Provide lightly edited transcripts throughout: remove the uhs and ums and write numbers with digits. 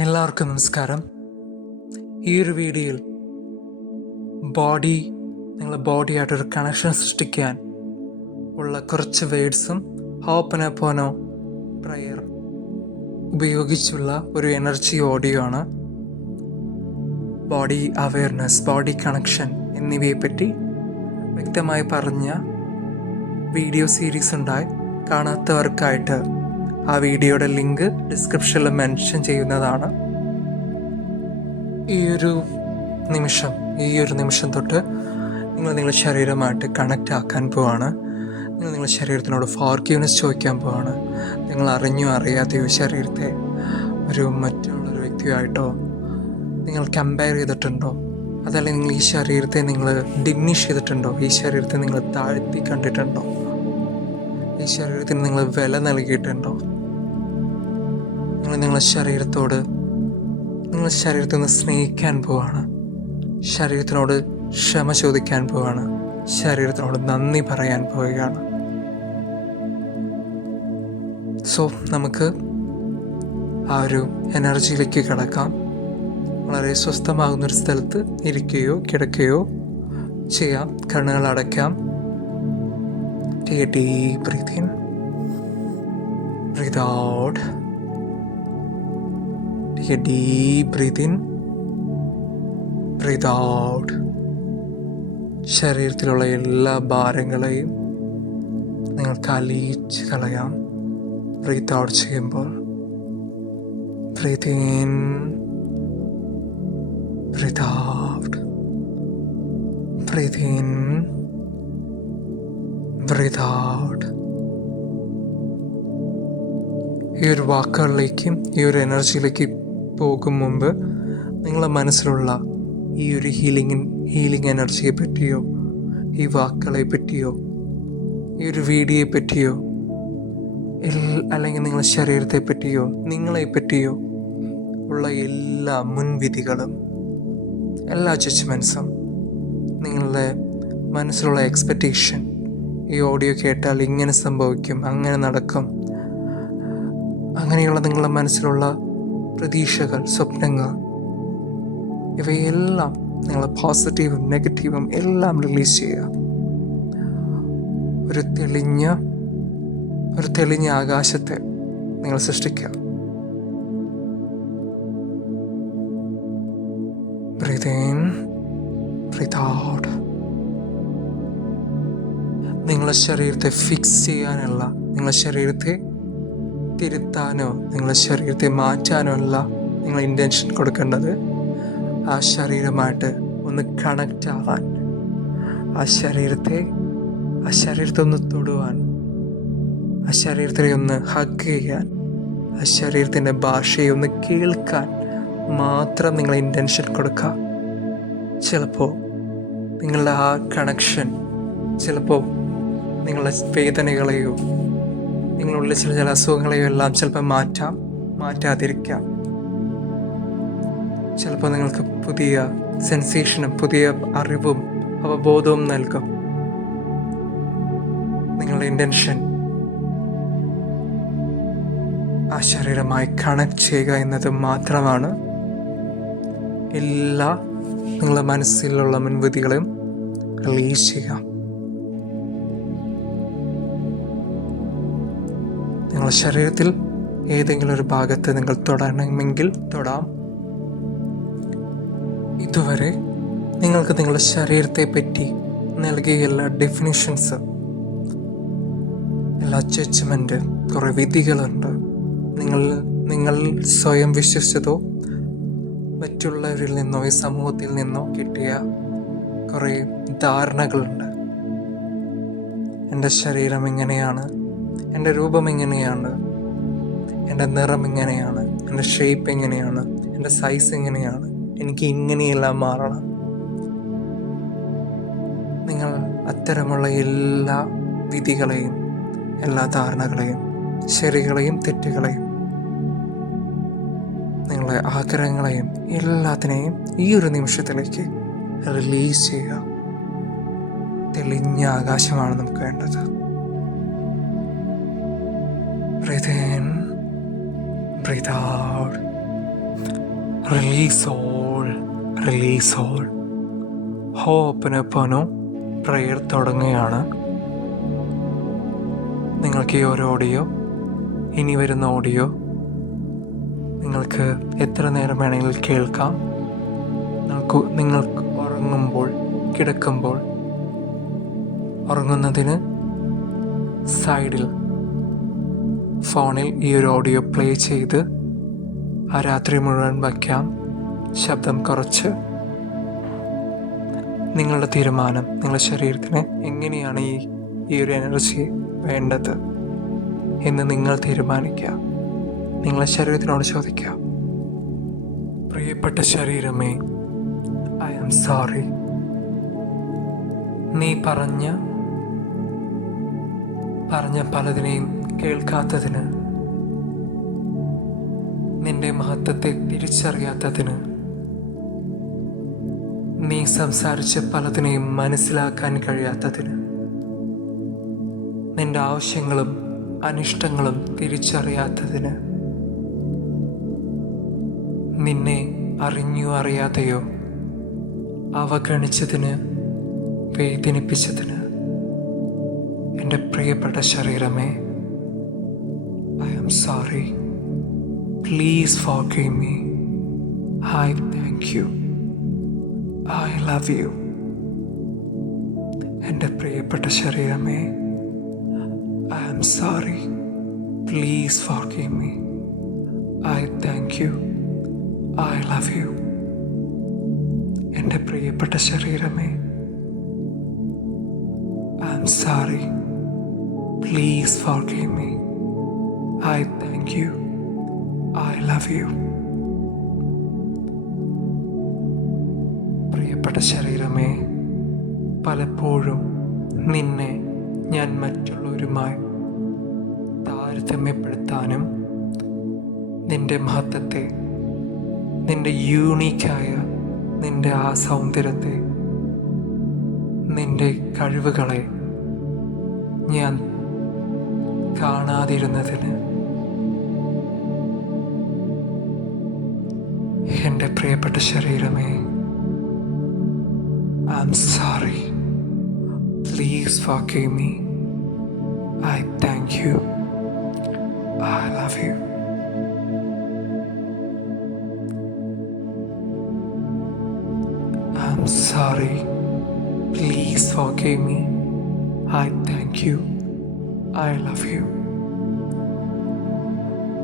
എല്ലാവർക്കും നമസ്കാരം. ഈ ഒരു വീഡിയോയിൽ നിങ്ങളുടെ ബോഡിയായിട്ടൊരു കണക്ഷൻ സൃഷ്ടിക്കാൻ ഉള്ള കുറച്ച് വേർഡ്സും ഹോപ്പനപ്പോനോ പ്രയർ ഉപയോഗിച്ചുള്ള ഒരു എനർജി ഓഡിയോ ആണ്. ബോഡി അവെയർനെസ്, ബോഡി കണക്ഷൻ എന്നിവയെപ്പറ്റി വ്യക്തമായി പറഞ്ഞ വീഡിയോ സീരീസ് ഉണ്ടായി. കാണാത്തവർക്കായിട്ട് ആ വീഡിയോയുടെ ലിങ്ക് ഡിസ്ക്രിപ്ഷനിൽ മെൻഷൻ ചെയ്യുന്നതാണ്. ഈ ഒരു നിമിഷം തൊട്ട് നിങ്ങൾ നിങ്ങളുടെ ശരീരമായിട്ട് കണക്റ്റ് ആക്കാൻ പോവാണ്. നിങ്ങൾ നിങ്ങളുടെ ശരീരത്തിനോട് ഫോർഗീവ്നെസ് ചോദിക്കാൻ പോവാണ്. നിങ്ങൾ അറിഞ്ഞോ അറിയാതെയോ ശരീരത്തെ മറ്റുള്ളൊരു വ്യക്തിയായിട്ടോ നിങ്ങൾ കമ്പയർ ചെയ്തിട്ടുണ്ടോ? അതല്ലെങ്കിൽ നിങ്ങൾ ഈ ശരീരത്തെ നിങ്ങൾ ഡിമിനിഷ് ചെയ്തിട്ടുണ്ടോ? ഈ ശരീരത്തെ നിങ്ങൾ താഴ്ത്തി കണ്ടിട്ടുണ്ടോ? ഈ ശരീരത്തിന് നിങ്ങൾ വില നൽകിയിട്ടുണ്ടോ? നിങ്ങൾ നിങ്ങളുടെ ശരീരത്തെ ഒന്ന് സ്നേഹിക്കാൻ പോവാണ്. ശരീരത്തിനോട് ക്ഷമ ചോദിക്കാൻ പോവാണ്. ശരീരത്തിനോട് നന്ദി പറയാൻ പോവുകയാണ്. സോ നമുക്ക് ആ ഒരു എനർജിയിലേക്ക് കിടക്കാം. വളരെ സ്വസ്ഥമാകുന്നൊരു സ്ഥലത്ത് ഇരിക്കുകയോ കിടക്കുകയോ ചെയ്യാം. കണ്ണുകൾ അടയ്ക്കാം. Take a deep breath in, breathe out. Take a deep breath in, breathe out. ശരീരത്തിലുള്ള എല്ലാ ഭാരങ്ങളെയും നിങ്ങൾക്ക് അലിയിച്ച് കളയാം. ബ്രീത്ത് ഔട്ട് ചെയ്യുമ്പോൾ breathe in, breathe out, breathe in, breathe out. ഈ ഒരു വാക്കുകളിലേക്കും ഈ ഒരു എനർജിയിലേക്ക് പോകും മുമ്പ് നിങ്ങളുടെ മനസ്സിലുള്ള ഈ ഒരു ഹീലിംഗ് എനർജിയെ പറ്റിയോ, ഈ വാക്കുകളെ പറ്റിയോ, ഈ ഒരു വീഡിയോയെ പറ്റിയോ, അല്ലെങ്കിൽ നിങ്ങളുടെ ശരീരത്തെ പറ്റിയോ, നിങ്ങളെ പറ്റിയോ ഉള്ള എല്ലാ മുൻവിധികളും, എല്ലാ ജഡ്ജ്മെൻറ്റ്സും, നിങ്ങളുടെ മനസ്സിലുള്ള എക്സ്പെക്റ്റേഷൻ, ഈ ഓഡിയോ കേട്ടാൽ ഇങ്ങനെ സംഭവിക്കും, അങ്ങനെ നടക്കും, അങ്ങനെയുള്ള നിങ്ങളുടെ മനസ്സിലുള്ള പ്രതീക്ഷകൾ, സ്വപ്നങ്ങൾ, ഇവയെല്ലാം നിങ്ങൾ പോസിറ്റീവും നെഗറ്റീവും എല്ലാം റിലീസ് ചെയ്യുക. ഒരു തെളിഞ്ഞ ആകാശത്തെ നിങ്ങൾ സൃഷ്ടിക്കുക. Breathe in, breathe out. നിങ്ങളുടെ ശരീരത്തെ ഫിക്സ് ചെയ്യാനല്ല, നിങ്ങളുടെ ശരീരത്തെ തിരുത്താനോ നിങ്ങളുടെ ശരീരത്തെ മാറ്റാനോ അല്ല നിങ്ങൾ ഇൻറ്റൻഷൻ കൊടുക്കേണ്ടത്. ആ ശരീരമായിട്ട് ഒന്ന് കണക്റ്റ് ആവാൻ, ആ ശരീരത്തെ ഒന്ന് തൊടുവാൻ, ആ ശരീരത്തെ ഒന്ന് ഹഗ് ചെയ്യാൻ, ആ ശരീരത്തിൻ്റെ ഭാഷയെ ഒന്ന് കേൾക്കാൻ മാത്രം നിങ്ങൾ ഇൻറ്റൻഷൻ കൊടുക്കുക. ചിലപ്പോൾ നിങ്ങളുടെ ആ കണക്ഷൻ ചിലപ്പോൾ നിങ്ങളുടെ വേദനകളെയോ നിങ്ങളുള്ളിൽ ചില അസുഖങ്ങളെയോ എല്ലാം ചിലപ്പോൾ മാറ്റാതിരിക്കാം. ചിലപ്പോൾ നിങ്ങൾക്ക് പുതിയ സെൻസേഷനും പുതിയ അറിവും അവബോധവും നൽകും. നിങ്ങളുടെ ഇൻറ്റൻഷൻ ആ ശരീരമായി കണക്ട് ചെയ്യുക എന്നത് മാത്രമാണ്. എല്ലാ നിങ്ങളുടെ മനസ്സിലുള്ള മുൻവിധികളെയും റിലീസ് ചെയ്യുക. നിങ്ങളുടെ ശരീരത്തിൽ ഏതെങ്കിലും ഒരു ഭാഗത്ത് നിങ്ങൾ തൊടണമെങ്കിൽ തൊടാം. ഇതുവരെ നിങ്ങൾക്ക് നിങ്ങളുടെ ശരീരത്തെ പറ്റി നൽകിയ എല്ലാ ഡെഫിനിഷൻസ്, എല്ലാ ജഡ്ജ്മെൻറ്റ്, കുറേ വിധികളുണ്ട്. നിങ്ങൾ സ്വയം വിശ്വസിച്ചതോ മറ്റുള്ളവരിൽ നിന്നോ ഈ സമൂഹത്തിൽ നിന്നോ കിട്ടിയ കുറേ ധാരണകളുണ്ട്. എൻ്റെ ശരീരം ഇങ്ങനെയാണ്, എൻ്റെ രൂപം എങ്ങനെയാണ്, എൻ്റെ നിറം എങ്ങനെയാണ്, എൻ്റെ ഷേപ്പ് എങ്ങനെയാണ്, എൻ്റെ സൈസ് എങ്ങനെയാണ്, എനിക്ക് ഇങ്ങനെയെല്ലാം മാറണം. നിങ്ങൾ അത്തരമുള്ള എല്ലാ വിധികളെയും, എല്ലാ ധാരണകളെയും, ശരികളെയും തെറ്റുകളെയും, നിങ്ങളുടെ ആഗ്രഹങ്ങളെയും എല്ലാത്തിനെയും ഈ ഒരു നിമിഷത്തിലേക്ക് റിലീസ് ചെയ്യുക. തെളിഞ്ഞ ആകാശമാണ് നമുക്ക് വേണ്ടത്. Breathe in, breathe out. Release all, release all. ഹോപ്പനപ്പനോ പ്രെയർ തുടങ്ങുകയാണ്. നിങ്ങൾക്ക് ഈ ഒരു ഓഡിയോ, ഇനി വരുന്ന ഓഡിയോ നിങ്ങൾക്ക് എത്ര നേരം വേണമെങ്കിൽ കേൾക്കാം. നിങ്ങൾക്ക് ഉറങ്ങുമ്പോൾ, കിടക്കുമ്പോൾ, ഉറങ്ങുന്നതിന് സൈഡിൽ ഫോണിൽ ഈ ഒരു ഓഡിയോ പ്ലേ ചെയ്ത് ആ രാത്രി മുഴുവൻ വയ്ക്കാം, ശബ്ദം കുറച്ച്. നിങ്ങളുടെ തീരുമാനം, നിങ്ങളുടെ ശരീരത്തിന് എങ്ങനെയാണ് ഈ ഒരു എനർജി വേണ്ടത് എന്ന് നിങ്ങൾ തീരുമാനിക്കുക. നിങ്ങളുടെ ശരീരത്തിനോട് ചോദിക്കുക, പ്രിയപ്പെട്ട ശരീരമേ, ഐ ആം സോറി. നീ പറഞ്ഞ പലതിനെയും കേൾക്കാത്തതിന്, നിന്റെ മഹത്വത്തെ തിരിച്ചറിയാത്തതിന്, നീ സംസാരിച്ച പലതിനെയും മനസ്സിലാക്കാൻ കഴിയാത്തതിന്, നിന്റെ ആവശ്യങ്ങളും അനിഷ്ടങ്ങളും തിരിച്ചറിയാത്തതിന്, നിന്നെ അറിഞ്ഞോ അറിയാതെയോ അവഗണിച്ചതിന്, വേദനിപ്പിച്ചതിന്, എൻ്റെ പ്രിയപ്പെട്ട ശരീരമേ, I am sorry. Please forgive me. I thank you. I love you. എൻ്റെ പ്രിയപ്പെട്ട ശരീരമേ, I am sorry. Please forgive me. I thank you. I love you. എൻ്റെ പ്രിയപ്പെട്ട ശരീരമേ, I am sorry. Please forgive me. I thank you. I love you. പ്രിയപ്പെട്ട ശരീരമേ, പലപ്പോഴും നിന്നെ ഞാൻ മറ്റുള്ളവരുമായി താരതമ്യപ്പെടുത്താനും, നിന്റെ മഹത്വത്തെ, നിന്റെ യൂണീക്കായ നിന്റെ ആ സൗന്ദര്യത്തെ, നിന്റെ കഴിവുകളെ ഞാൻ കാണാതിരുന്നതിന് എൻ്റെ പ്രിയപ്പെട്ട ശരീരമേ, I am sorry. Please forgive me. I thank you. I love you. I am sorry. Please forgive me. I thank you. I love you.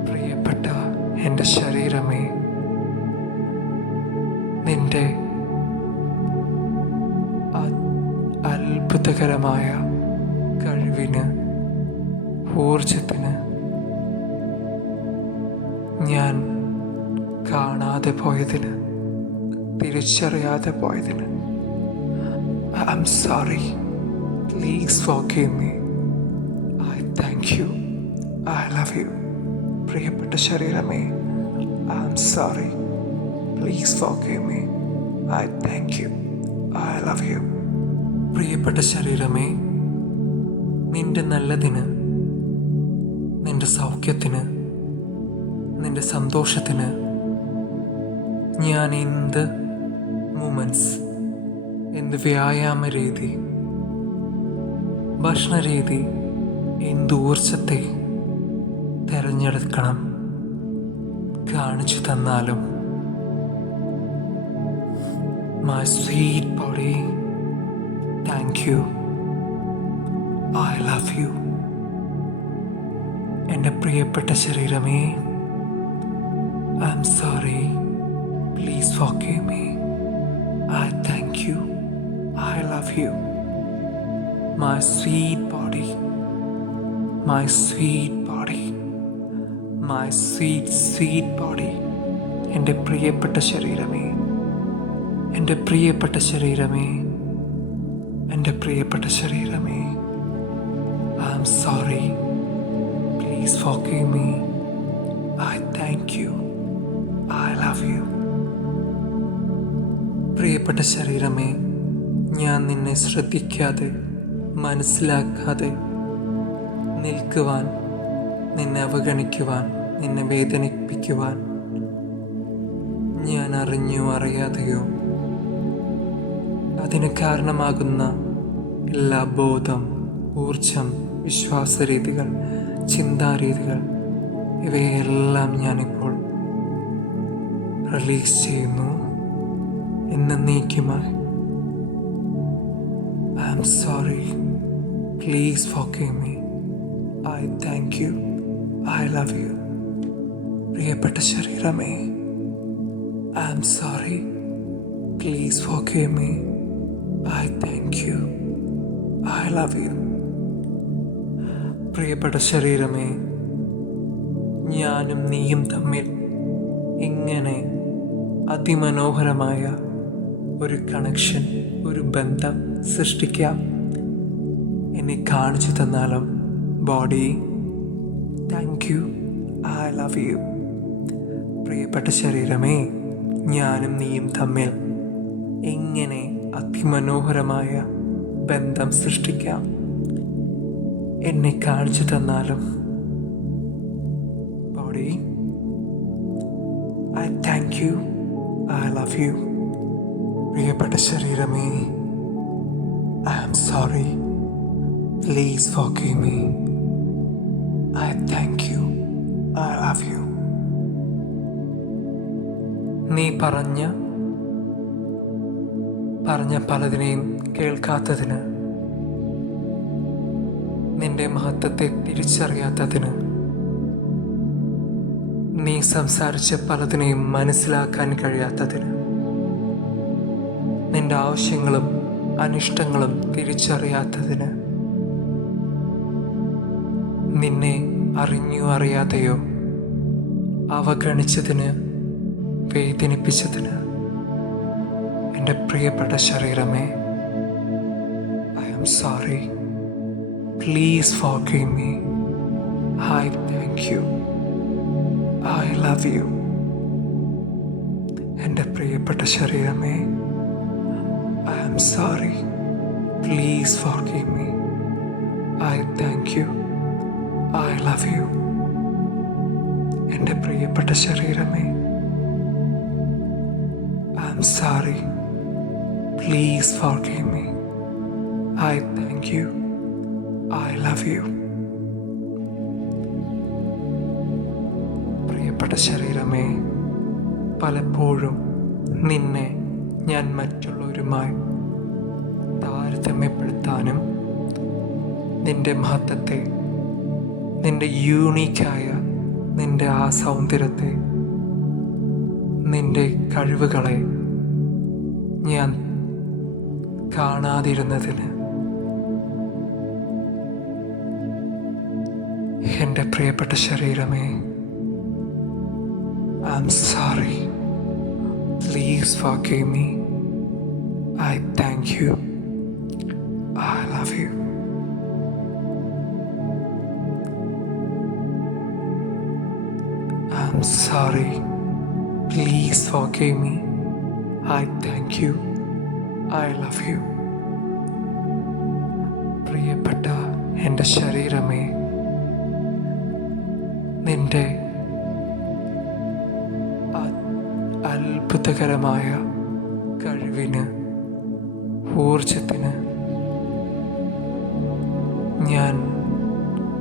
പ്രിയപ്പെട്ട എൻ്റെ ശരീരമേ, നിന്റെ അത്ഭുതകരമായ കഴിവിന്, ഊർജത്തിന് ഞാൻ കാണാതെ പോയതിന്, തിരിച്ചറിയാതെ പോയതിന് I am sorry. Please forgive me. I thank you. I love you. പ്രിയപ്പെട്ട ശരീരമേ, I am sorry. Please forgive me. I thank you. I love you. പ്രിയപ്പെട്ട ശരീരമേ, നിന്റെ നല്ലതിന്, നിന്റെ സൗഖ്യത്തിന്, നിന്റെ സന്തോഷത്തിന് ഞാൻ എന്ത് മൂമെൻറ്റ്സ്, എന്ത് വ്യായാമ രീതി, ഭക്ഷണരീതി, എന്ത് ഊർജത്തെ തിരഞ്ഞെടുക്കണം കാണിച്ചു തന്നാലും, my sweet body, thank you. I love you. എൻ്റെ പ്രിയപ്പെട്ട ശരീരമേ, I am sorry. Please forgive me. I thank you. I love you. My sweet body, my sweet body, my sweet, sweet body. എൻ്റെ പ്രിയപ്പെട്ട ശരീരമേ, എൻ്റെ പ്രിയപ്പെട്ട ശരീരമേ, എൻ്റെ പ്രിയപ്പെട്ട ശരീരമേ, I am sorry. Please forgive me. I thank you. I love you. പ്രിയപ്പെട്ട ശരീരമേ, ഞാൻ നിന്നെ ശ്രദ്ധിക്കാതെ, മനസ്സിലാക്കാതെ നിൽക്കുവാൻ, നിന്നെ അവഗണിക്കുവാൻ, നിന്നെ വേദനിപ്പിക്കുവാൻ ഞാൻ അറിഞ്ഞോ അറിയാതെയോ അതിന് കാരണമാകുന്ന എല്ലാ ബോധം, ഊർജം, വിശ്വാസരീതികൾ, ചിന്താരീതികൾ ഇവയെല്ലാം ഞാനിപ്പോൾ റിലീസ് ചെയ്യുന്നു എന്നേക്കുമായി. I am sorry. Please forgive me. I thank you. I love you. പ്രിയപ്പെട്ട ശരീരമേ, I am sorry. Please forgive me. I thank you. I love you. പ്രിയപ്പെട്ട ശരീരമേ, ഞാനും നീയും തമ്മിൽ ഇങ്ങനെ അതിമനോഹരമായ ഒരു കണക്ഷൻ, ഒരു ബന്ധം സൃഷ്ടിക്കാം. എന്നെ കാണിച്ചു തന്നാലും body. Thank you. I love you. പ്രിയപ്പെട്ട ശരീരമേ, ഞാനും നീയും തമ്മിൽ എങ്ങനെ അതിമനോഹരമായ ബന്ധം സൃഷ്ടിക്കാം. എന്നെ കാണിച്ചു തന്നാലും body. I thank you. I love you. പ്രിയപ്പെട്ട ശരീരമേ, I am sorry. Please forgive me. I thank you. I love you. നീ പറഞ്ഞ പലതിനെയും കേൾക്കാത്തതിന്, നിന്റെ മഹത്വത്തെ തിരിച്ചറിയാത്തതിന്, നീ സംസാരിച്ച പലതിനെയും മനസ്സിലാക്കാൻ കഴിയാത്തതിന്, നിന്റെ ആവശ്യങ്ങളും അനിഷ്ടങ്ങളും തിരിച്ചറിയാത്തതിന്, നിന്നെ അറിഞ്ഞോ അറിയാതെയോ അവഗണിച്ചതിന്, വേദനിപ്പിച്ചതിന്, എൻ്റെ പ്രിയപ്പെട്ട ശരീരമേ, I am sorry. Please forgive me. I thank you. I love you. എൻ്റെ പ്രിയപ്പെട്ട ശരീരമേ, I am sorry. Please forgive me. I thank you. I love you. എൻ്റെ പ്രിയപ്പെട്ട ശരീരമേ, I am sorry. Please forgive me. I thank you. I love you. പ്രിയപ്പെട്ട ശരീരമേ, പലപ്പോഴും നിന്നെ ഞാൻ മറ്റുള്ളവരുമായി താരതമ്യപ്പെടുത്താനും, നിന്റെ മഹത്വത്തെ, നിന്റെ യൂണീക്കായ നിന്റെ ആ സൗന്ദര്യത്തെ, നിന്റെ കഴിവുകളെ ഞാൻ കാണാതിരുന്നതിന് എൻ്റെ പ്രിയപ്പെട്ട ശരീരമേ, I am sorry. Please forgive me. I thank you. I love you. I am sorry. Please forgive me. I thank you. I love you. പ്രിയപ്പെട്ട എൻ്റെ ശരീരമേ, നിന്റെ അത്ഭുതകരമായ കഴിവിന്, ഊർജത്തിന് ഞാൻ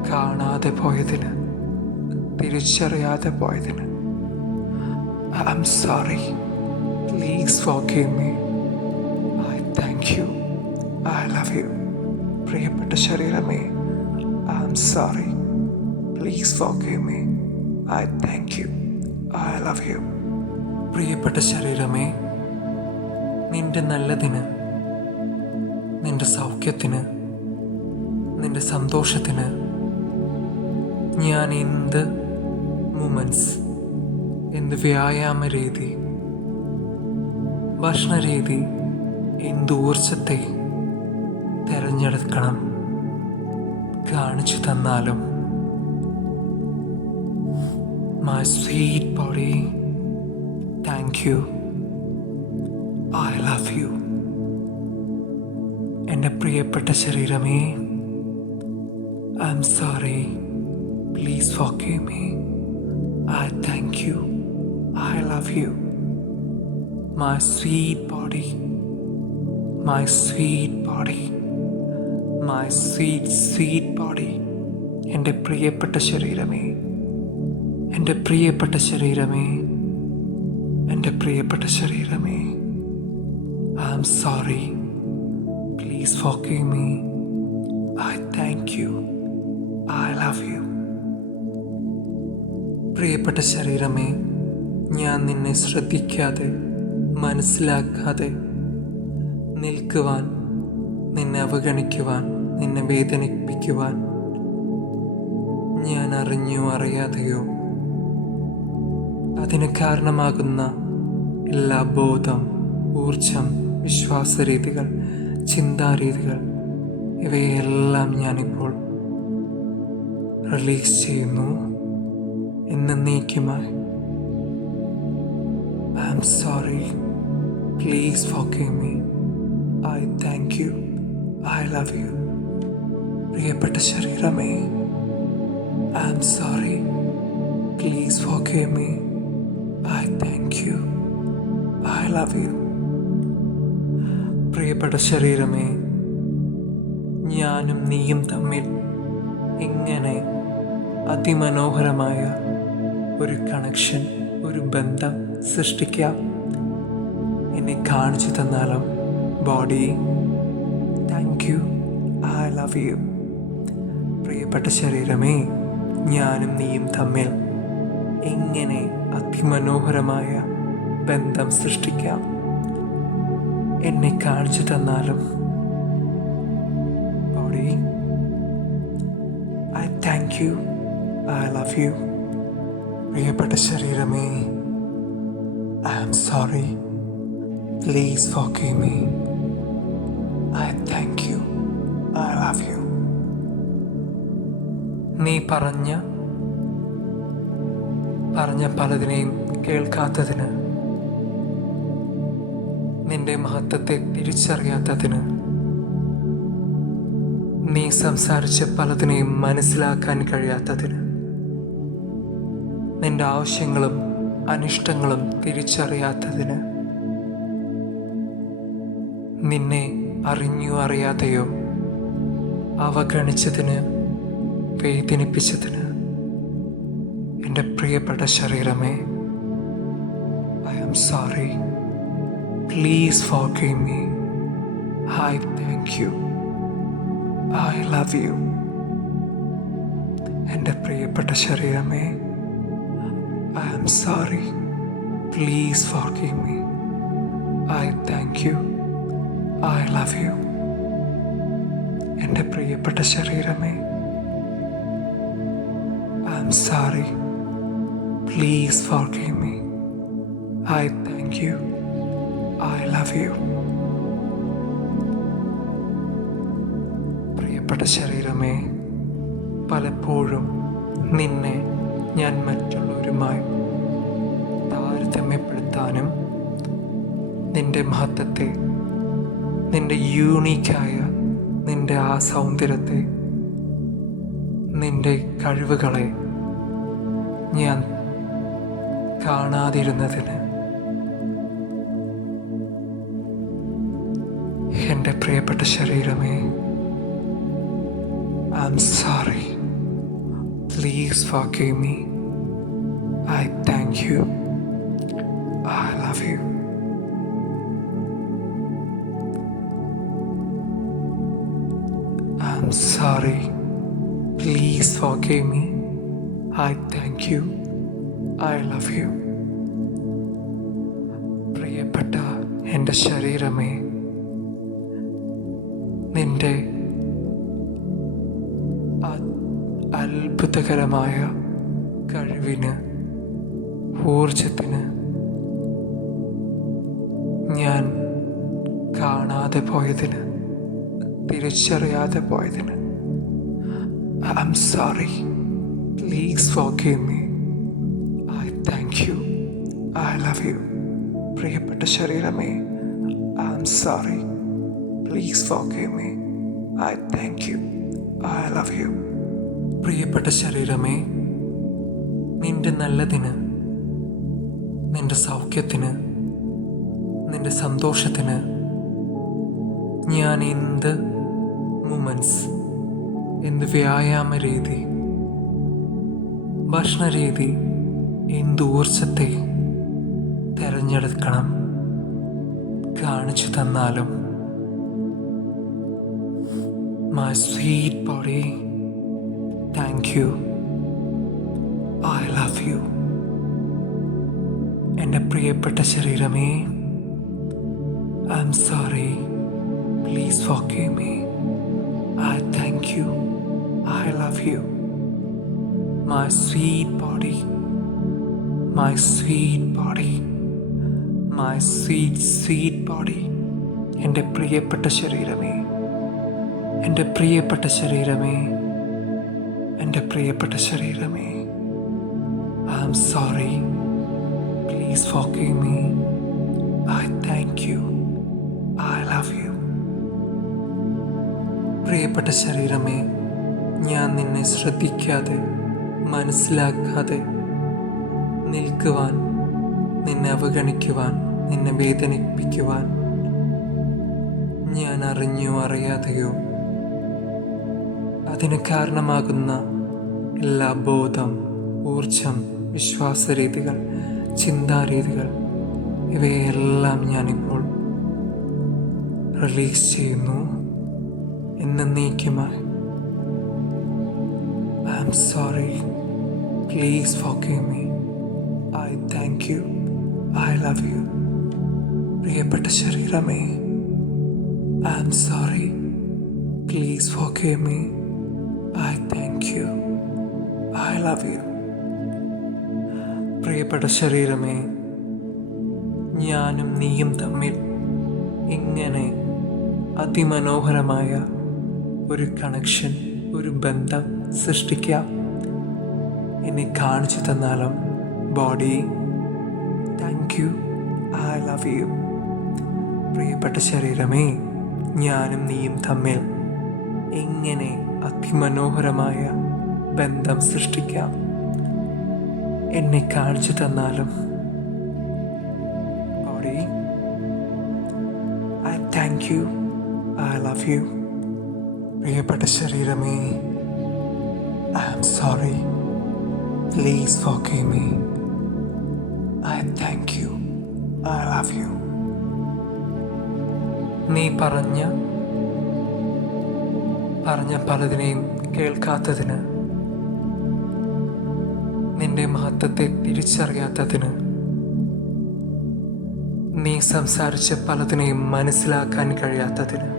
കാണാതെ പോയതിന്, തിരിച്ചറിയാതെ പോയതിന് I am sorry. Please forgive me. I thank you. I love you. പ്രിയപ്പെട്ട ശരീരമേ, I am sorry. Please forgive me. I thank you. I love you. പ്രിയപ്പെട്ട ശരീരമേ, നിന്റെ നല്ലതിന്, നിന്റെ സൗഖ്യത്തിന്, നിന്റെ സന്തോഷത്തിന് ഞാൻ എന്ത് മൂമെൻറ്റ്സ്, എന്ത് വ്യായാമ രീതി, ഭക്ഷണരീതി, എന്ത് ഊർജത്തെ തിരഞ്ഞെടുക്കണം കാണിച്ചു തന്നാലും, my sweet body, thank you. I love you. എൻ്റെ പ്രിയപ്പെട്ട ശരീരമേ, I'm sorry. Please forgive me. I thank you. I love you. my sweet body, my sweet body, my sweet sweet body. എൻ്റെ പ്രിയപ്പെട്ട ശരീരമേ, എൻ്റെ പ്രിയപ്പെട്ട ശരീരമേ, എൻ്റെ പ്രിയപ്പെട്ട ശരീരമേ. I am sorry. Please forgive me. I thank you. I love you. പ്രിയപ്പെട്ട ശരീരമേ, ഞാൻ നിന്നെ ശ്രദ്ധിക്കാതെ മനസ്സിലാക്കാതെ നിൽക്കുവാൻ, നിന്നെ അവഗണിക്കുവാൻ, നിന്നെ വേദനിപ്പിക്കുവാൻ ഞാൻ അറിഞ്ഞോ അറിയാതെയോ അതിന് കാരണമാകുന്ന എല്ലാ ബോധം, ഊർജം, വിശ്വാസരീതികൾ, ചിന്താരീതികൾ ഇവയെല്ലാം ഞാനിപ്പോൾ റിലീസ് ചെയ്യുന്നു എന്നേക്കുമായി. I am sorry. Please forgive me. I thank you. I love you. പ്രിയപ്പെട്ട ശരീരമേ, I am sorry. Please forgive me. I thank you. I love you. പ്രിയപ്പെട്ട ശരീരമേ, ഞാനും നീയും തമ്മിൽ എങ്ങനെ അതിമനോഹരമായ ഒരു കണക്ഷൻ, ഒരു ബന്ധം സൃഷ്ടിക്കാം എന്നെ കാണിച്ചു തന്നാലും body. Thank you. I love you. പ്രിയപ്പെട്ട ശരീരമേ, ഞാനും നീയും തമ്മിൽ എങ്ങനെ അതിമനോഹരമായ ബന്ധം സൃഷ്ടിക്കാം എന്നെ കാണിച്ചു തന്നാലും body. I thank you. I love you. പ്രിയപ്പെട്ട ശരീരമേ, I am sorry. Please forgive me. I thank you. I love you. നീ പറഞ്ഞ പലതിനെയും കേൾക്കാത്തതിന്, നിന്റെ മഹത്വത്തെ തിരിച്ചറിയാത്തതിന്, നീ സംസാരിച്ച പലതിനെയും മനസ്സിലാക്കാൻ കഴിയാത്തതിന്, നിന്റെ ആവശ്യങ്ങളും അനിഷ്ടങ്ങളും തിരിച്ചറിയാത്തതിന്, നിന്നെ അറിഞ്ഞോ അറിയാതെയോ അവഗണിച്ചതിന്, വേദനിപ്പിച്ചതിന്, എൻ്റെ പ്രിയപ്പെട്ട ശരീരമേ, I am sorry. Please forgive me. I thank you. I love you. എൻ്റെ പ്രിയപ്പെട്ട ശരീരമേ, I am sorry. Please forgive me. I thank you. I love you. എൻ്റെ പ്രിയപ്പെട്ട ശരീരമേ, I am sorry. Please forgive me. I thank you. I love you. പ്രിയപ്പെട്ട ശരീരമേ, പലപ്പോഴും നിന്നെ ഞാൻ മറ്റുള്ളവരുമായി താരതമ്യപ്പെടുത്താനും, നിന്റെ മഹത്വത്തെ, നിന്റെ യൂണീക്കായ നിന്റെ ആ സൗന്ദര്യത്തെ, നിന്റെ കഴിവുകളെ ഞാൻ കാണാതിരുന്നതിന് എൻ്റെ പ്രിയപ്പെട്ട ശരീരമേ, I am sorry. Please forgive me. I thank you. I love you. I am sorry. Please forgive me. I thank you. I love you. പ്രിയപ്പെട്ട എൻ്റെ ശരീരമേ, നിന്റെ അത്ഭുതകരമായ കഴിവിന്, ഊർജത്തിന് ഞാൻ കാണാതെ പോയതിന്, തിരിച്ചറിയാതെ പോയതിന് I am sorry. Please forgive me. I thank you. I love you. പ്രിയപ്പെട്ട ശരീരമേ, I am sorry. Please forgive me. I thank you. I love you. പ്രിയപ്പെട്ട ശരീരമേ, നിന്റെ നല്ലതിന്, നിന്റെ സൗഖ്യത്തിന്, നിൻ്റെ സന്തോഷത്തിന് ഞാൻ എന്ത് മൂമെൻറ്റ്സ്, എന്ത് വ്യായാമ രീതി, ഭക്ഷണരീതി, എന്ത് ഊർജത്തെ തിരഞ്ഞെടുക്കണം കാണിച്ചു തന്നാലും my sweet body, thank you, I love you. എൻ്റെ പ്രിയപ്പെട്ട ശരീരമേ, I'm sorry, please forgive me, I thank you, I love you. My sweet body, my sweet body, my sweet body. എൻ്റെ പ്രിയപ്പെട്ട ശരീരമേ, എൻ്റെ പ്രിയപ്പെട്ട ശരീരമേ, എൻ്റെ പ്രിയപ്പെട്ട ശരീരമേ, I am sorry, please forgive me, I thank you, I love you. പ്രിയപ്പെട്ട ശരീരമേ, ഞാൻ നിന്നെ ശ്രദ്ധിക്കാതെ, മനസ്സിലാക്കാതെ നിൽക്കുവാൻ, നിന്നെ അവഗണിക്കുവാൻ, നിന്നെ വേദനിപ്പിക്കുവാൻ ഞാൻ അറിഞ്ഞോ അറിയാതെയോ അതിന് കാരണമാകുന്ന എല്ലാ ബോധം, ഊർജം, വിശ്വാസരീതികൾ, ചിന്താരീതികൾ ഇവയെല്ലാം ഞാനിപ്പോൾ റിലീസ് ചെയ്യുന്നു എന്നേക്കുമായി. I am sorry, please forgive me, I thank you, I love you. പ്രിയപ്പെട്ട ശരീരമേ, I am sorry, please forgive me, I thank you, I love you. പ്രിയപ്പെട്ട ശരീരമേ, ഞാനും നീയും തമ്മിൽ ഇങ്ങനെ അതിമനോഹരമായ ഒരു കണക്ഷൻ, ഒരു ബന്ധം സൃഷ്ടിക്കാം എന്നെ കാണിച്ചു തന്നാലും body, thank you, I love you. പ്രിയപ്പെട്ട ശരീരമേ, ഞാനും നീയും തമ്മിൽ എങ്ങനെ അതിമനോഹരമായ ബന്ധം സൃഷ്ടിക്കാം എന്നെ കാണിച്ചു തന്നാലും body, I thank you, I love you. പ്രിയപ്പെട്ട ശരീരമേ, I am sorry, please forgive me, I thank you, I love you. നീ പറഞ്ഞ പലതിനെയും കേൾക്കാത്തതിന്, നിന്റെ മഹത്വത്തെ തിരിച്ചറിയാത്തതിന്, നീ സംസാരിച്ച പലതിനെയും മനസ്സിലാക്കാൻ കഴിയാത്തതിന്,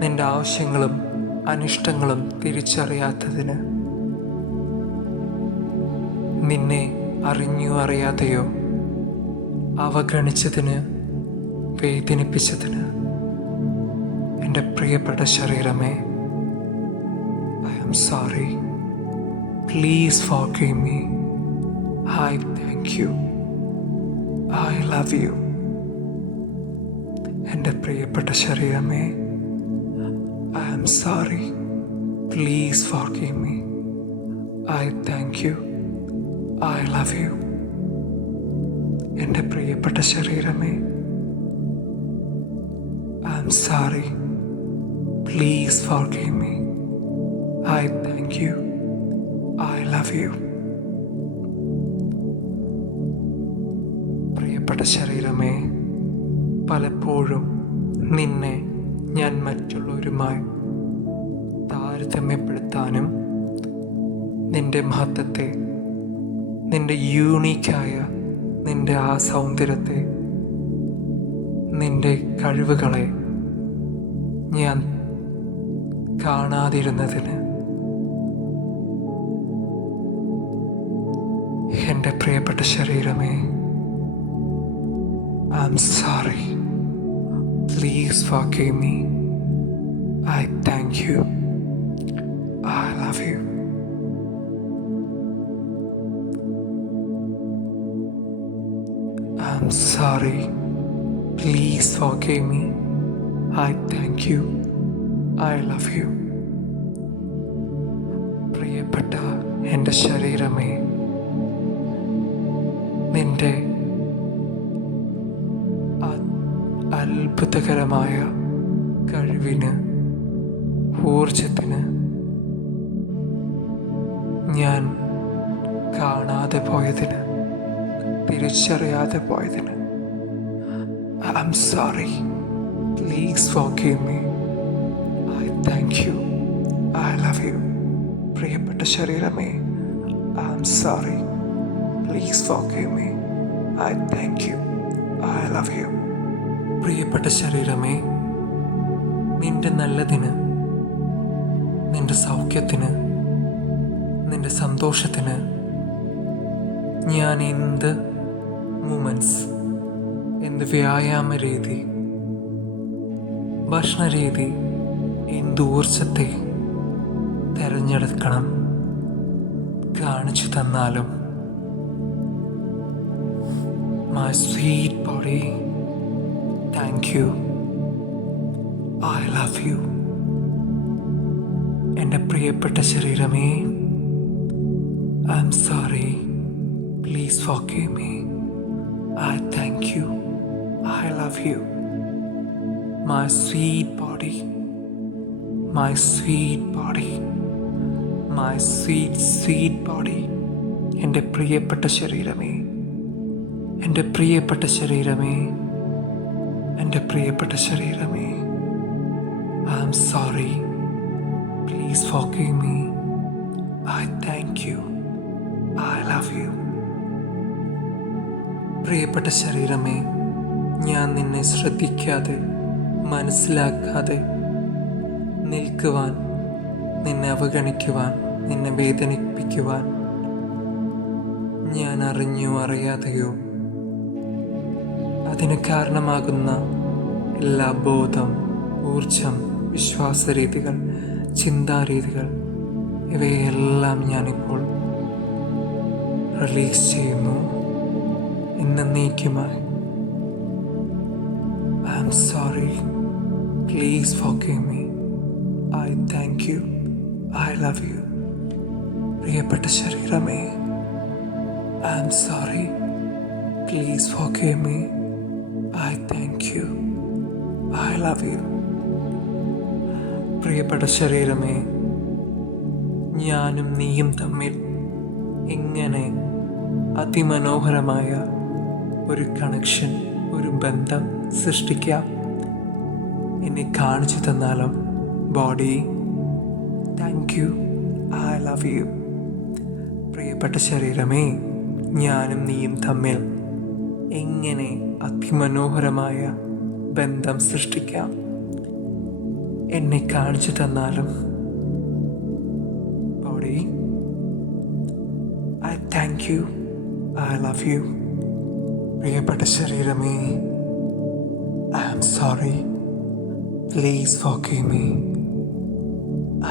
നിന്റെ ആവശ്യങ്ങളും അനിഷ്ടങ്ങളും തിരിച്ചറിയാത്തതിന്, നിന്നെ അറിഞ്ഞോ അറിയാതെയോ അവഗണിച്ചതിന്, വേദനിപ്പിച്ചതിന്, എൻ്റെ പ്രിയപ്പെട്ട ശരീരമേ, I am sorry, please forgive me, I thank you, I love you. എൻ്റെ പ്രിയപ്പെട്ട ശരീരമേ, I am sorry, please forgive me, I thank you, I love you. എൻ്റെ പ്രിയപ്പെട്ട ശരീരമേ, I am sorry, please forgive me, I thank you, I love you. പ്രിയപ്പെട്ട ശരീരമേ, പലപ്പോഴും നിന്നെ ഞാൻ മറ്റുള്ളവരുമായി താരതമ്യപ്പെടുത്താനും, നിന്റെ മഹത്വത്തെ, നിന്റെ യൂണീക്കായ നിന്റെ ആ സൗന്ദര്യത്തെ, നിന്റെ കഴിവുകളെ ഞാൻ കാണാതിരുന്നതിന് എൻ്റെ പ്രിയപ്പെട്ട ശരീരമേ, I am sorry, please forgive me, I thank you, I love you. I'm sorry, please forgive me, I thank you, I love you. പ്രിയപ്പെട്ട എൻ്റെ ശരീരമേ, നിന്റെ അത്ഭുതകരമായ കഴിവിന്, ഊർജത്തിന് ഞാൻ കാണാതെ പോയതിന്, തിരിച്ചറിയാതെ പോയതിന് I'm sorry. Please forgive me. I thank you. I love you. പ്രിയപ്പെട്ട ശരീരമേ, I'm sorry. Please forgive me. I thank you. I love you. പ്രിയപ്പെട്ട ശരീരമേ, നിന്റെ നല്ലതിന്, നിന്റെ സൗഖ്യത്തിന്, നിന്റെ സന്തോഷത്തിന് ഞാൻ എന്ത് മൂമെൻറ്റ്സ്, എന്ത് വ്യായാമ രീതി, ഭക്ഷണരീതി, എന്ത് ഊർജത്തെ തിരഞ്ഞെടുക്കണം കാണിച്ചു തന്നാലും my sweet body, thank you. I love you. എൻ്റെ പ്രിയപ്പെട്ട ശരീരമേ, I'm sorry. Please forgive me. I thank you. I love you. My sweet body, my sweet body, my sweet body. എൻ്റെ പ്രിയപ്പെട്ട ശരീരമേ, എൻ്റെ പ്രിയപ്പെട്ട ശരീരമേ, എൻ്റെ പ്രിയപ്പെട്ട ശരീരമേ, I'm sorry. Please forgive me. I thank you. I love you. പ്രിയപ്പെട്ട ശരീരമേ, ഞാൻ നിന്നെ ശ്രദ്ധിക്കാതെ, മനസ്സിലാക്കാതെ നിൽക്കുവാൻ, നിന്നെ അവഗണിക്കുവാൻ, നിന്നെ വേദനിപ്പിക്കുവാൻ ഞാൻ അറിഞ്ഞോ അറിയാതെയോ അതിന് കാരണമാകുന്ന എല്ലാ ബോധം, ഊർജം, വിശ്വാസരീതികൾ, ചിന്താരീതികൾ ഇവയെല്ലാം ഞാനിപ്പോൾ റിലീസ് ചെയ്യുന്നു എന്നേക്കുമായി. I'm sorry. Please forgive me. I thank you. I love you. പ്രിയപ്പെട്ട ശരീരമേ, I'm sorry. Please forgive me. I thank you. I love you. പ്രിയപ്പെട്ട ശരീരമേ, ഞാനും നീയും തമ്മിൽ എങ്ങനെ അതിമനോഹരമായ ഒരു കണക്ഷൻ, ഒരു ബന്ധം സൃഷ്ടിക്കാം എന്നെ കാണിച്ചു തന്നാലും body, thank you. I love you. പ്രിയപ്പെട്ട ശരീരമേ, ഞാനും നീയും തമ്മിൽ എങ്ങനെ അതിമനോഹരമായ ബന്ധം സൃഷ്ടിക്കാം എന്നെ കാണിച്ചു തന്നാലും body, I thank you. I love you. പ്രിയപ്പെട്ട ശരീരമേ, I am sorry. Please forgive me.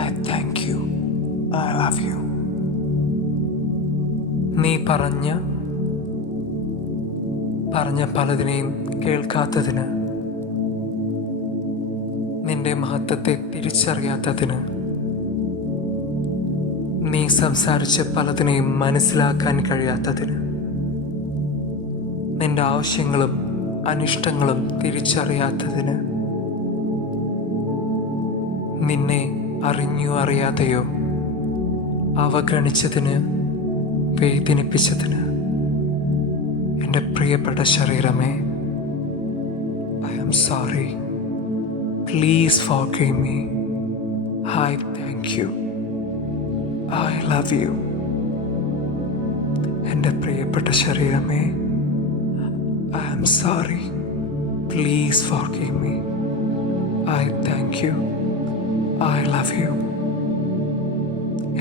I thank you. I love you. നീ പറഞ്ഞ പലതിനെയും കേൾക്കാത്തതിന്, നിന്റെ മഹത്വത്തെ തിരിച്ചറിയാത്തതിന്, നീ സംസാരിച്ച പലതിനെയും മനസ്സിലാക്കാൻ കഴിയാത്തതിന്, നിന്റെ ആവശ്യങ്ങളും അനിഷ്ടങ്ങളും തിരിച്ചറിയാത്തതിന്, നിന്നെ അറിഞ്ഞോ അറിയാതെയോ അവഗണിച്ചതിന്, വേദനിപ്പിച്ചതിന്, എൻ്റെ പ്രിയപ്പെട്ട ശരീരമേ, I am sorry. Please forgive me. I thank you. I love you. എൻ്റെ പ്രിയപ്പെട്ട ശരീരമേ, I am sorry. Please forgive me. I thank you. I love you.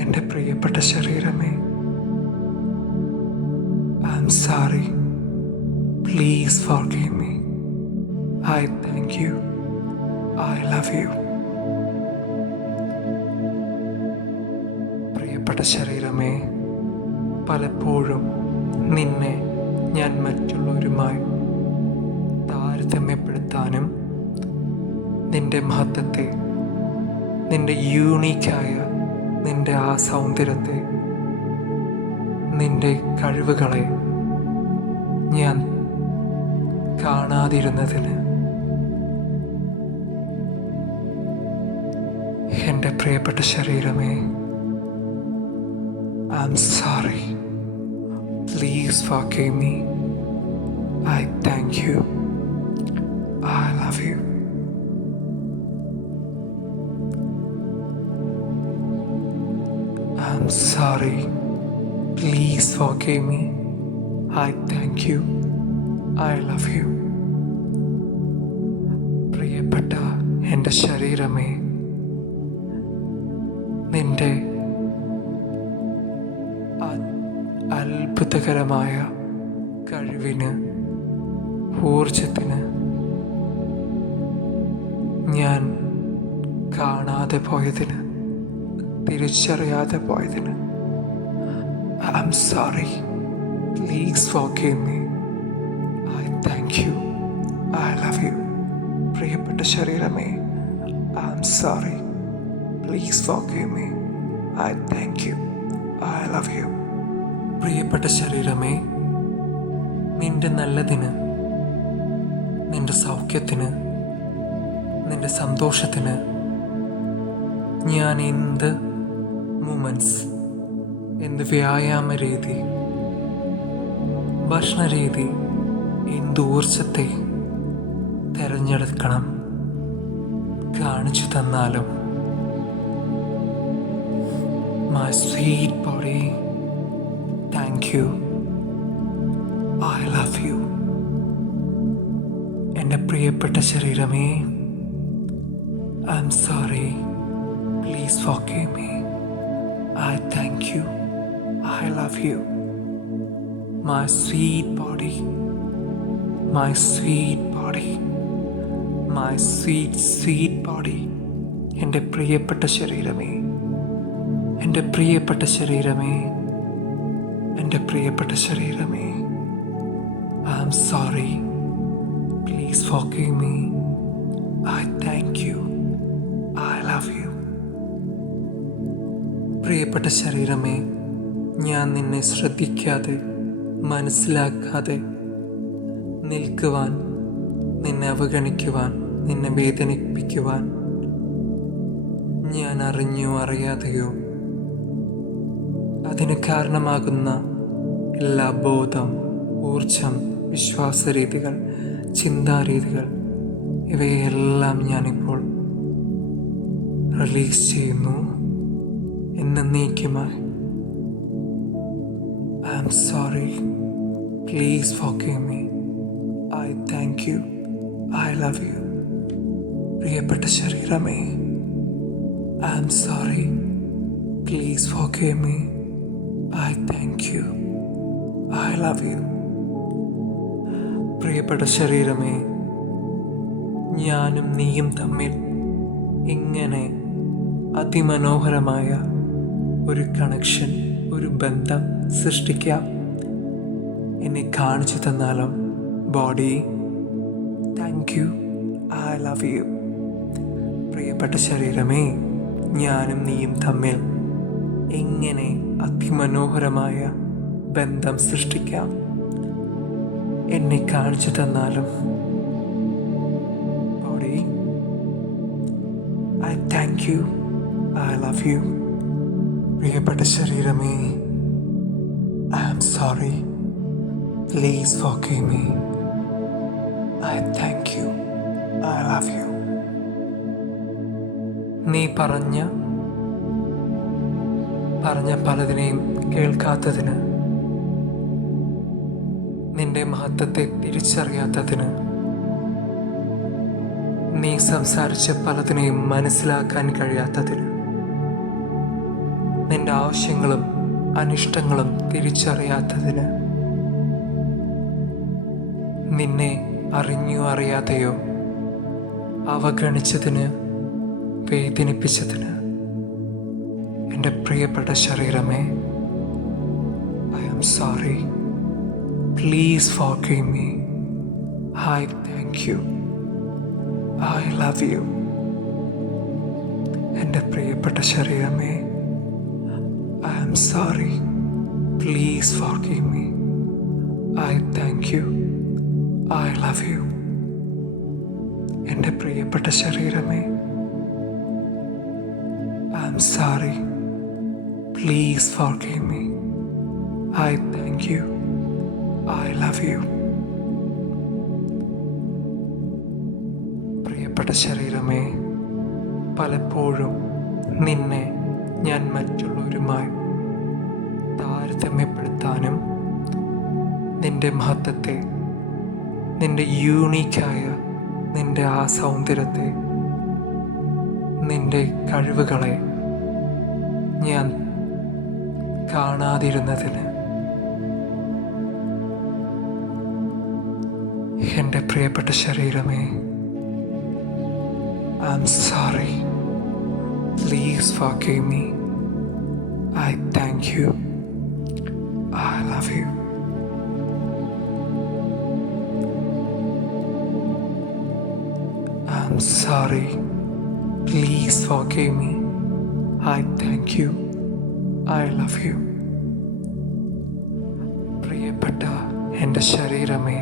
എൻ്റെ പ്രിയപ്പെട്ട ശരീരമേ, I am sorry. Please forgive me. I thank you. I love you. പ്രിയപ്പെട്ട ശരീരമേ, പലപ്പോഴും നിന്നെ ഞാൻ മറ്റുള്ളവരുമായി താരതമ്യപ്പെടുത്താനും, നിന്റെ മഹത്വത്തെ, നിന്റെ യൂണീക്കായ നിന്റെ ആ സൗന്ദര്യത്തെ, നിന്റെ കഴിവുകളെ ഞാൻ കാണാതിരുന്നതിന് എൻ്റെ പ്രിയപ്പെട്ട ശരീരമേ, I am sorry. Please forgive me. I thank you. I love you. I'm sorry. Please forgive me. I thank you. I love you. പ്രിയപ്പെട്ട എൻ്റെ ശരീരമേ, നിന്റെ അത്ഭുതകരമായ കഴിവിന്, ഊർജത്തിന് ഞാൻ കാണാതെ പോയതിന്, തിരിച്ചറിയാതെ പോയതിന് I am sorry. Please forgive me. I thank you. I love you. പ്രിയപ്പെട്ട ശരീരമേ, I am sorry. Please forgive me. I thank you. I love you. പ്രിയപ്പെട്ട ശരീരമേ, നിന്റെ നല്ലതിന്, നിന്റെ സൗഖ്യത്തിന്, നിന്റെ സന്തോഷത്തിന് ഞാൻ എന്ത് മൂമെൻറ്റ്സ്, എന്ത് വ്യായാമ രീതി, ഭക്ഷണരീതി, എന്ത് ഊർജത്തെ തിരഞ്ഞെടുക്കണം കാണിച്ചു തന്നാലും my sweet body, thank you. I love you. എൻ്റെ പ്രിയപ്പെട്ട ശരീരമേ, I'm sorry. Please forgive me. I thank you. I love you. My sweet body, my sweet body, my sweet body. എൻ്റെ പ്രിയപ്പെട്ട ശരീരമേ, എൻ്റെ പ്രിയപ്പെട്ട ശരീരമേ, എൻ്റെ പ്രിയപ്പെട്ട ശരീരമേ, I am sorry. Please forgive me. I thank you. I love you. പ്രിയപ്പെട്ട ശരീരമേ, ഞാൻ നിന്നെ ശ്രദ്ധിക്കാതെ, മനസ്സിലാക്കാതെ നിൽക്കുവാൻ, നിന്നെ അവഗണിക്കുവാൻ, നിന്നെ വേദനിപ്പിക്കുവാൻ ഞാൻ അറിഞ്ഞോ അറിയാതെയോ അതിന് കാരണമാകുന്ന എല്ലാ ബോധം, ഊർജം, വിശ്വാസരീതികൾ, ചിന്താരീതികൾ ഇവയെല്ലാം ഞാനിപ്പോൾ റിലീസ് ചെയ്യുന്നു എന്നേക്കുമായി. I am sorry. Please forgive me. I thank you. I love you. പ്രിയപ്പെട്ട ശരീരമേ, I am sorry. Please forgive me. I thank you. I love you. പ്രിയപ്പെട്ട ശരീരമേ, ഞാനും നീയും തമ്മിൽ എങ്ങനെ അതിമനോഹരമായ ഒരു കണക്ഷൻ, ഒരു ബന്ധം സൃഷ്ടിക്കാം എന്നെ കാണിച്ചു തന്നാലും body, thank you. I love you. പ്രിയപ്പെട്ട ശരീരമേ, ഞാനും നീയും തമ്മിൽ എങ്ങനെ അതിമനോഹരമായ ബന്ധം സൃഷ്ടിക്കാം എന്നെ കാണിച്ചു തന്നാലും body, I thank you. I love you. പ്രിയപ്പെട്ട ശരീരമേ, I am sorry. Please forgive me. I thank you. I love you. നീ പറഞ്ഞ പലതിനെയും കേൾക്കാത്തതിന്, നിന്റെ മഹത്വത്തെ തിരിച്ചറിയാത്തതിന്, നീ സംസാരിച്ച പലതിനെയും മനസ്സിലാക്കാൻ കഴിയാത്തതിന്, നിന്റെ ആവശ്യങ്ങളും അനിഷ്ടങ്ങളും തിരിച്ചറിയാത്തതിന്, നിന്നെ അറിഞ്ഞോ അറിയാതെയോ അവഗണിച്ചതിന്, വേദനിപ്പിച്ചതിന്, എൻ്റെ പ്രിയപ്പെട്ട ശരീരമേ, I am sorry. Please forgive me. I thank you. I love you. എൻ്റെ പ്രിയപ്പെട്ട ശരീരമേ, I am sorry. Please forgive me. I thank you. I love you. എൻ്റെ പ്രിയപ്പെട്ട ശരീരമേ, I'm sorry. Please forgive me. I thank you. I love you. പ്രിയപ്പെട്ട ശരീരമേ, പലപ്പോഴും നിന്നെ ഞാൻ മറ്റുള്ളവരുമായി താരതമ്യപ്പെടുത്താനും നിന്റെ മഹത്വത്തെ, നിന്റെ യൂണീക്കായ നിന്റെ ആ സൗന്ദര്യത്തെ, നിന്റെ കഴിവുകളെ ഞാൻ കാണാതിരുന്നതിന് എൻ്റെ പ്രിയപ്പെട്ട ശരീരമേ, I'm sorry. Please forgive me. I thank you. I love you. I'm sorry. Please forgive me. I thank you. I love you. പ്രിയപ്പെട്ട എൻ്റെ ശരീരമേ,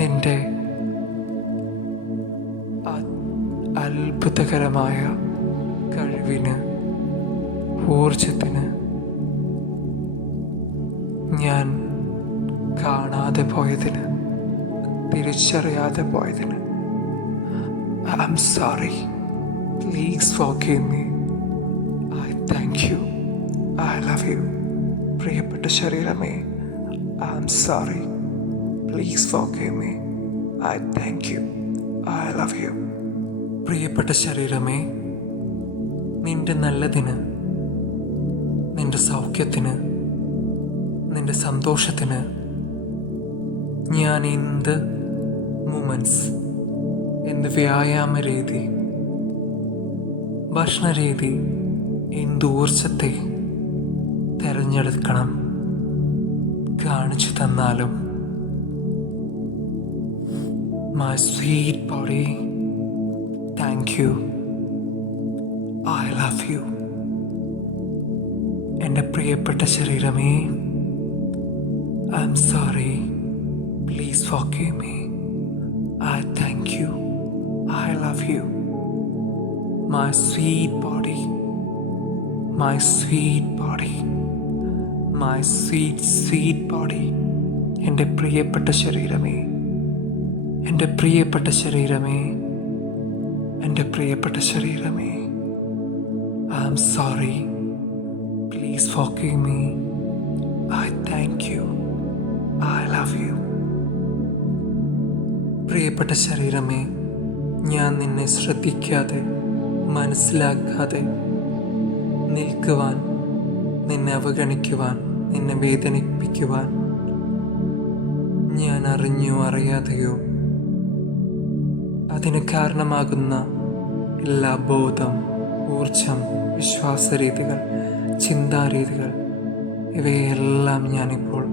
നിന്റെ അത്ഭുതകരമായ കഴിവിന്, ഊർജത്തിന് ഞാൻ കാണാതെ പോയതിന്, തിരിച്ചറിയാതെ പോയതിന് I'm sorry. Please forgive me. I thank you. I love you. പ്രിയപ്പെട്ട ശരീരമേ, I'm sorry. Please forgive me. I thank you. I love you. പ്രിയപ്പെട്ട ശരീരമേ, നിന്റെ നല്ലതിന്, നിന്റെ സൗഖ്യത്തിന്, നിന്റെ സന്തോഷത്തിന് ഞാൻ എന്ത് മൂമെൻറ്റ്സ്, എന്ത് വ്യായാമ രീതി, ഭക്ഷണരീതി, എന്ത് ഊർജത്തെ തിരഞ്ഞെടുക്കണം കാണിച്ചു തന്നാലും my sweet body, thank you. I love you. എൻ്റെ പ്രിയപ്പെട്ട ശരീരമേ, I'm sorry. Please forgive me. I thank you. I love you. My sweet body, my sweet body, my sweet body. എൻ്റെ പ്രിയപ്പെട്ട ശരീരമേ, എൻ്റെ പ്രിയപ്പെട്ട ശരീരമേ, എൻ്റെ പ്രിയപ്പെട്ട ശരീരമേ, I'm sorry. Please forgive me. I thank you. I love you. പ്രിയപ്പെട്ട ശരീരമേ, ഞാൻ നിന്നെ ശ്രദ്ധിക്കാതെ, മനസ്സിലാക്കാതെ നിൽക്കുവാൻ, നിന്നെ അവഗണിക്കുവാൻ, നിന്നെ വേദനിപ്പിക്കുവാൻ ഞാൻ അറിഞ്ഞോ അറിയാതെയോ അതിന് കാരണമാകുന്ന എല്ലാ ബോധം, ഊർജം, വിശ്വാസരീതികൾ, ചിന്താരീതികൾ ഇവയെല്ലാം ഞാനിപ്പോൾ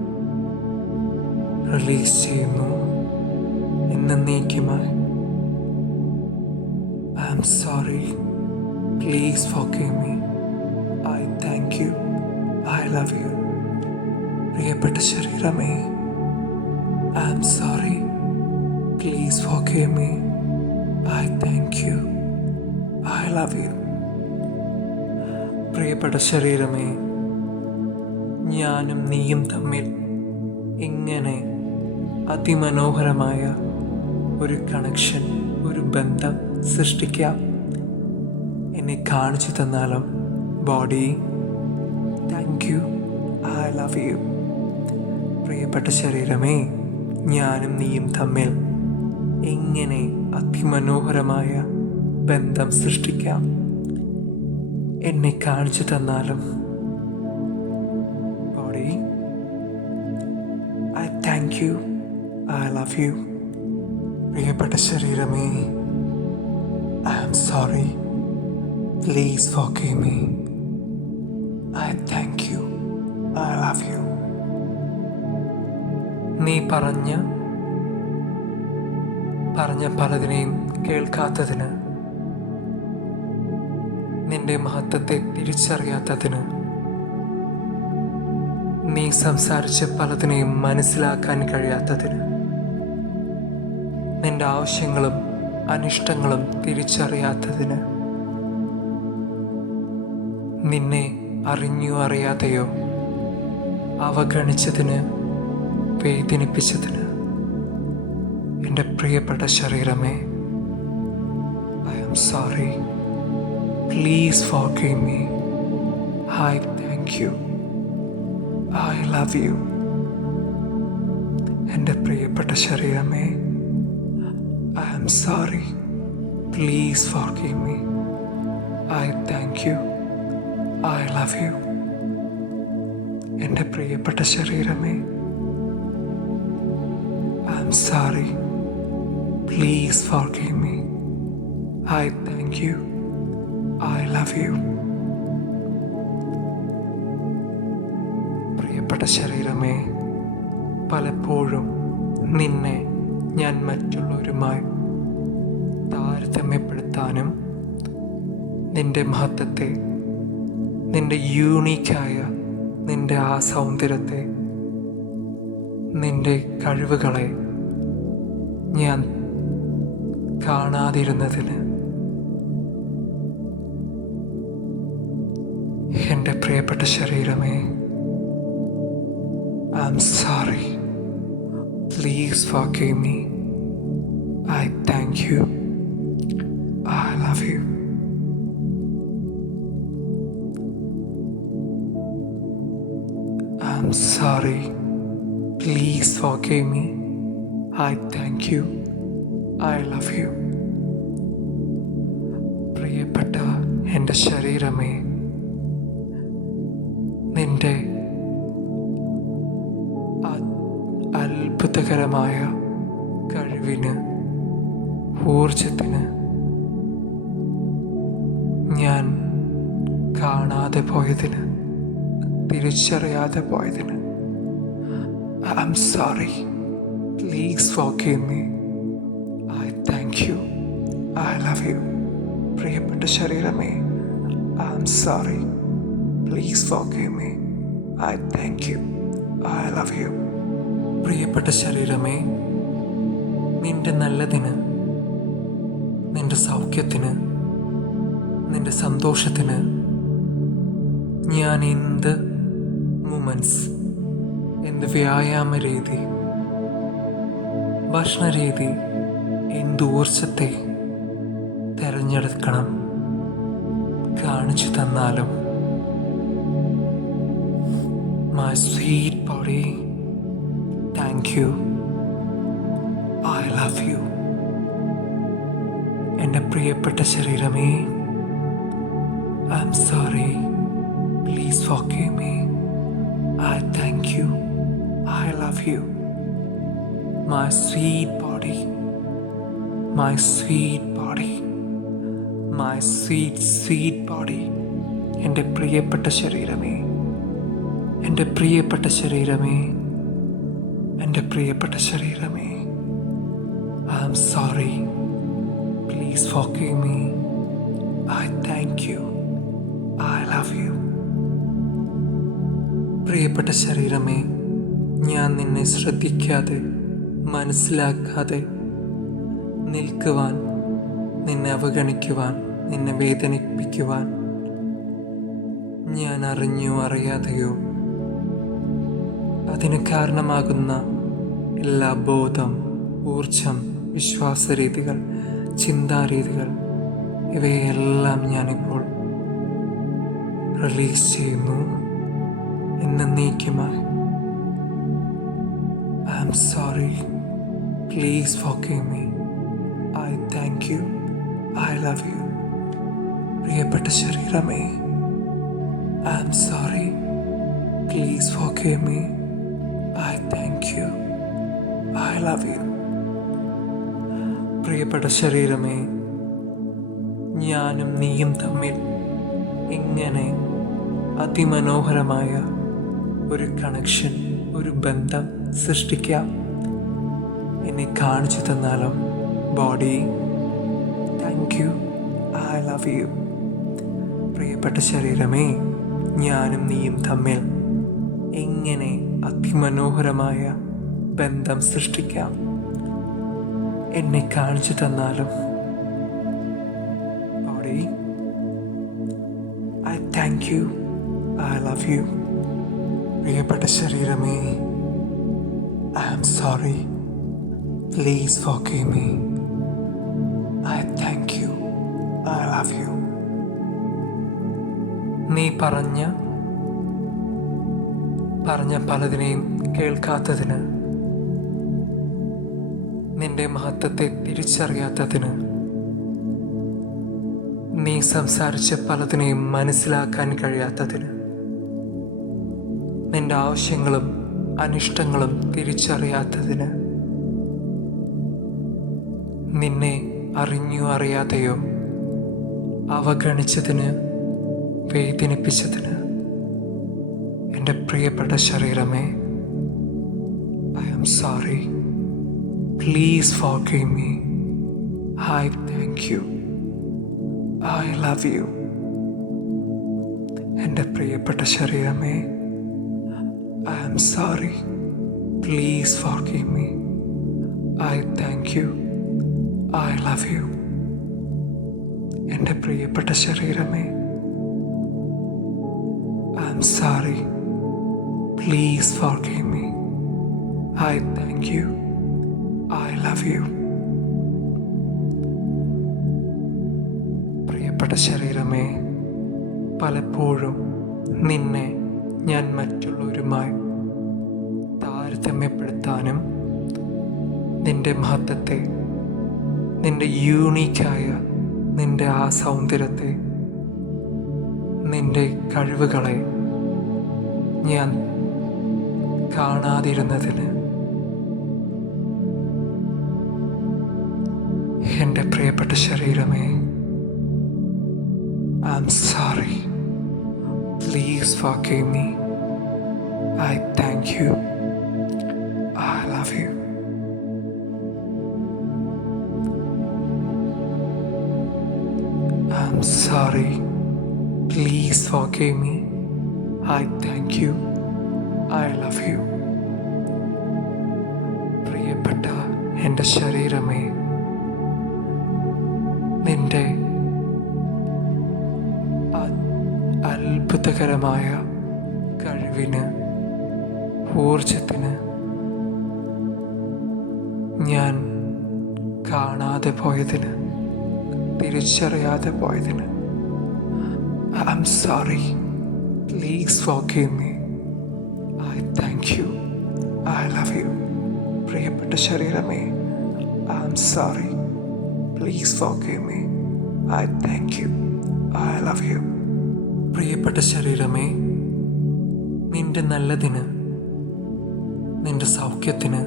റിലീസ് ചെയ്യുന്നു എന്നേക്കുമായി. I am sorry. Please forgive me. I thank you. I love you. പ്രിയപ്പെട്ട ശരീരമേ, I am sorry. Please forgive me. I thank you. I love you. പ്രിയപ്പെട്ട ശരീരമേ, ഞാനും നീയും തമ്മിൽ എങ്ങനെ അതിമനോഹരമായ ഒരു കണക്ഷൻ, ഒരു ബന്ധം സൃഷ്ടിക്കാം എന്നെ കാണിച്ചു തന്നാലും body, thank you. I love you. പ്രിയപ്പെട്ട ശരീരമേ, ഞാനും നീയും തമ്മിൽ എങ്ങനെ അതിമനോഹരമായ ബന്ധം സൃഷ്ടിക്കാം എന്നെ കാണിച്ചു തന്നാലും body, I thank you. I love you. പ്രിയപ്പെട്ട ശരീരമേ, I am sorry. Please forgive me. I thank you. I love you. നീ പറഞ്ഞ പലതിനെയും കേൾക്കാത്തതിന്, നിന്റെ മഹത്വത്തെ തിരിച്ചറിയാത്തതിന്, നീ സംസാരിച്ച പലതിനെയും മനസ്സിലാക്കാൻ കഴിയാത്തതിന്, നിന്റെ ആവശ്യങ്ങളും അനിഷ്ടങ്ങളും തിരിച്ചറിയാത്തതിന് നിന്നെ അറിഞ്ഞോ അറിയാതെയോ അവഗണിച്ചതിന്, വേദനിപ്പിച്ചതിന് എൻ്റെ പ്രിയപ്പെട്ട ശരീരമേ, I am sorry. Please forgive me. I thank you. I love you. എൻ്റെ പ്രിയപ്പെട്ട ശരീരമേ, I am sorry. Please forgive me. I thank you. I love you. എൻ്റെ പ്രിയപ്പെട്ട ശരീരമേ, I am sorry. Please forgive me. I thank you. I love you. പ്രിയപ്പെട്ട ശരീരമേ, പലപ്പോഴും നിന്നെ ഞാൻ മറ്റുള്ളവരുമായി താരതമ്യപ്പെടുത്താനും നിന്റെ മഹത്വത്തെ, നിന്റെ യൂണീക്കായ നിന്റെ ആ സൗന്ദര്യത്തെ, നിന്റെ കഴിവുകളെ ഞാൻ കാണാതിരുന്നതിന് എൻ്റെ പ്രിയപ്പെട്ട ശരീരമേ, I am sorry. Please forgive me. I thank you. I love you. I am sorry. Please forgive me. I thank you. I love you. പ്രിയപ്പെട്ട എൻ്റെ ശരീരമേ, നിന്റെ അത്ഭുതകരമായ കഴിവിന്, ഊർജത്തിന് ഞാൻ കാണാതെ പോയതിന്, തിരിച്ചറിയാതെ പോയതിന് I am sorry. Please forgive me. I thank you. I love you. പ്രിയപ്പെട്ട ശരീരമേ, I am sorry. Please forgive me. I thank you. I love you. പ്രിയപ്പെട്ട ശരീരമേ, നിന്റെ നല്ലതിന്, നിന്റെ സൗഖ്യത്തിന്, നിന്റെ സന്തോഷത്തിന് ഞാൻ എന്ത് മൂമെൻറ്റ്സ്, എന്ത് വ്യായാമ രീതി, ഭക്ഷണരീതി, എന്ത് ഊർജത്തെ തിരഞ്ഞെടുക്കണം കാണിച്ചു തന്നാലും my sweet body, thank you. I love you. എൻ്റെ പ്രിയപ്പെട്ട ശരീരമേ, I am sorry. Please forgive me. I thank you. I love you. My sweet body, my sweet body, my sweet sweet body. എൻ്റെ പ്രിയപ്പെട്ട ശരീരമേ, എൻ്റെ പ്രിയപ്പെട്ട ശരീരമേ, എൻ്റെ പ്രിയപ്പെട്ട ശരീരമേ, I am sorry. Please forgive me. I thank you. I love you. പ്രിയപ്പെട്ട ശരീരമേ, ഞാൻ നിന്നെ ശ്രദ്ധിക്കാതെ, മനസ്സിലാക്കാതെ നിൽക്കുവാൻ, നിന്നെ അവഗണിക്കുവാൻ, നിന്നെ വേദനിപ്പിക്കുവാൻ ഞാൻ അറിഞ്ഞോ അറിയാതെയോ അതിന് കാരണമാകുന്ന എല്ലാ ബോധം, ഊർജം, വിശ്വാസരീതികൾ, ചിന്താരീതികൾ ഇവയെല്ലാം ഞാനിപ്പോൾ റിലീസ് ചെയ്യുന്നു എന്നേക്കുമായി. I am sorry. Please forgive me. I thank you. I love you. പ്രിയപ്പെട്ട ശരീരമേ, I am sorry. Please forgive me. I thank you. I love you. പ്രിയപ്പെട്ട ശരീരമേ, ഞാനും നീയും തമ്മിൽ എങ്ങനെ അതിമനോഹരമായ ഒരു കണക്ഷൻ, ഒരു ബന്ധം സൃഷ്ടിക്കാം എന്നെ കാണിച്ചു തന്നാലും body, thank you. I love you. പ്രിയപ്പെട്ട ശരീരമേ, ഞാനും നീയും തമ്മിൽ എങ്ങനെ അതിമനോഹരമായ ബന്ധം സൃഷ്ടിക്കാം എന്നെ കാണിച്ചു തന്നാലും body, I thank thank you. I love you. പ്രിയപ്പെട്ട ശരീരമേ, I am sorry. Please forgive me. I thank you. I love you. നീ പറഞ്ഞ പലതിനെയും കേൾക്കാത്തതിന്, നിന്റെ മഹത്വത്തെ തിരിച്ചറിയാത്തതിന്, നീ സംസാരിച്ച പലതിനെയും മനസ്സിലാക്കാൻ കഴിയാത്തതിന്, നിന്റെ ആവശ്യങ്ങളും അനിഷ്ടങ്ങളും തിരിച്ചറിയാത്തതിന്, നിന്നെ അറിഞ്ഞോ അറിയാതെയോ അവഗണിച്ചതിന്, വേദനിപ്പിച്ചതിന്, എൻ്റെ പ്രിയപ്പെട്ട ശരീരമേ, I am sorry. Please forgive me. I thank you. I love you. എൻ്റെ പ്രിയപ്പെട്ട ശരീരമേ, I am sorry. Please forgive me. I thank you. I love you. എൻ്റെ പ്രിയപ്പെട്ട ശരീരമേ, I am sorry. Please forgive me. I thank you. I love you. പ്രിയപ്പെട്ട ശരീരമേ, പലപ്പോഴും നിന്നെ ഞാൻ മറ്റുള്ളവരുമായി താരതമ്യപ്പെടുത്താനും, നിന്റെ മഹത്വത്തെ, നിന്റെ യൂണീക്കായ നിന്റെ ആ സൗന്ദര്യത്തെ, നിന്റെ കഴിവുകളെ ഞാൻ കാണാതിരുന്നതിന് എൻ്റെ പ്രിയപ്പെട്ട ശരീരമേ, I am sorry. Please forgive me. I thank you. I love you. I am sorry. Please forgive me. I thank you. I love you. പ്രിയപ്പെട്ട എൻ്റെ ശരീരമേ, നിന്റെ അത്ഭുതകരമായ കഴിവിന്, ഊർജത്തിന് ഞാൻ കാണാതെ പോയതിന്, തിരിച്ചറിയാതെ പോയതിന് I am sorry. Please forgive me. I thank you. I love you. പ്രിയപ്പെട്ട ശരീരമേ, I am sorry. Please forgive me. I thank you. I love you. പ്രിയപ്പെട്ട ശരീരമേ, നിന്റെ നല്ലതിന്, നിന്റെ സൗഖ്യത്തിന്,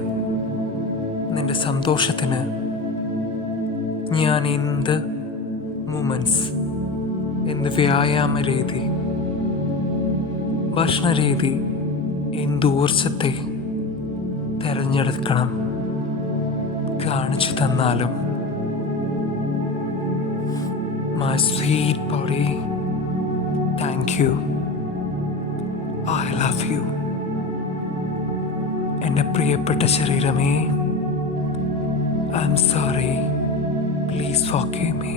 നിന്റെ സന്തോഷത്തിന് ഞാൻ എന്ത് മൂമെൻറ്റ്സ്, എന്ത് വ്യായാമ രീതി, ഭക്ഷണരീതി, എന്ത് ഊർജത്തെ തിരഞ്ഞെടുക്കണം കാണിച്ചു തന്നാലും, my sweet body, thank you. I love you. എൻ്റെ പ്രിയപ്പെട്ട ശരീരമേ, I am sorry. Please forgive me.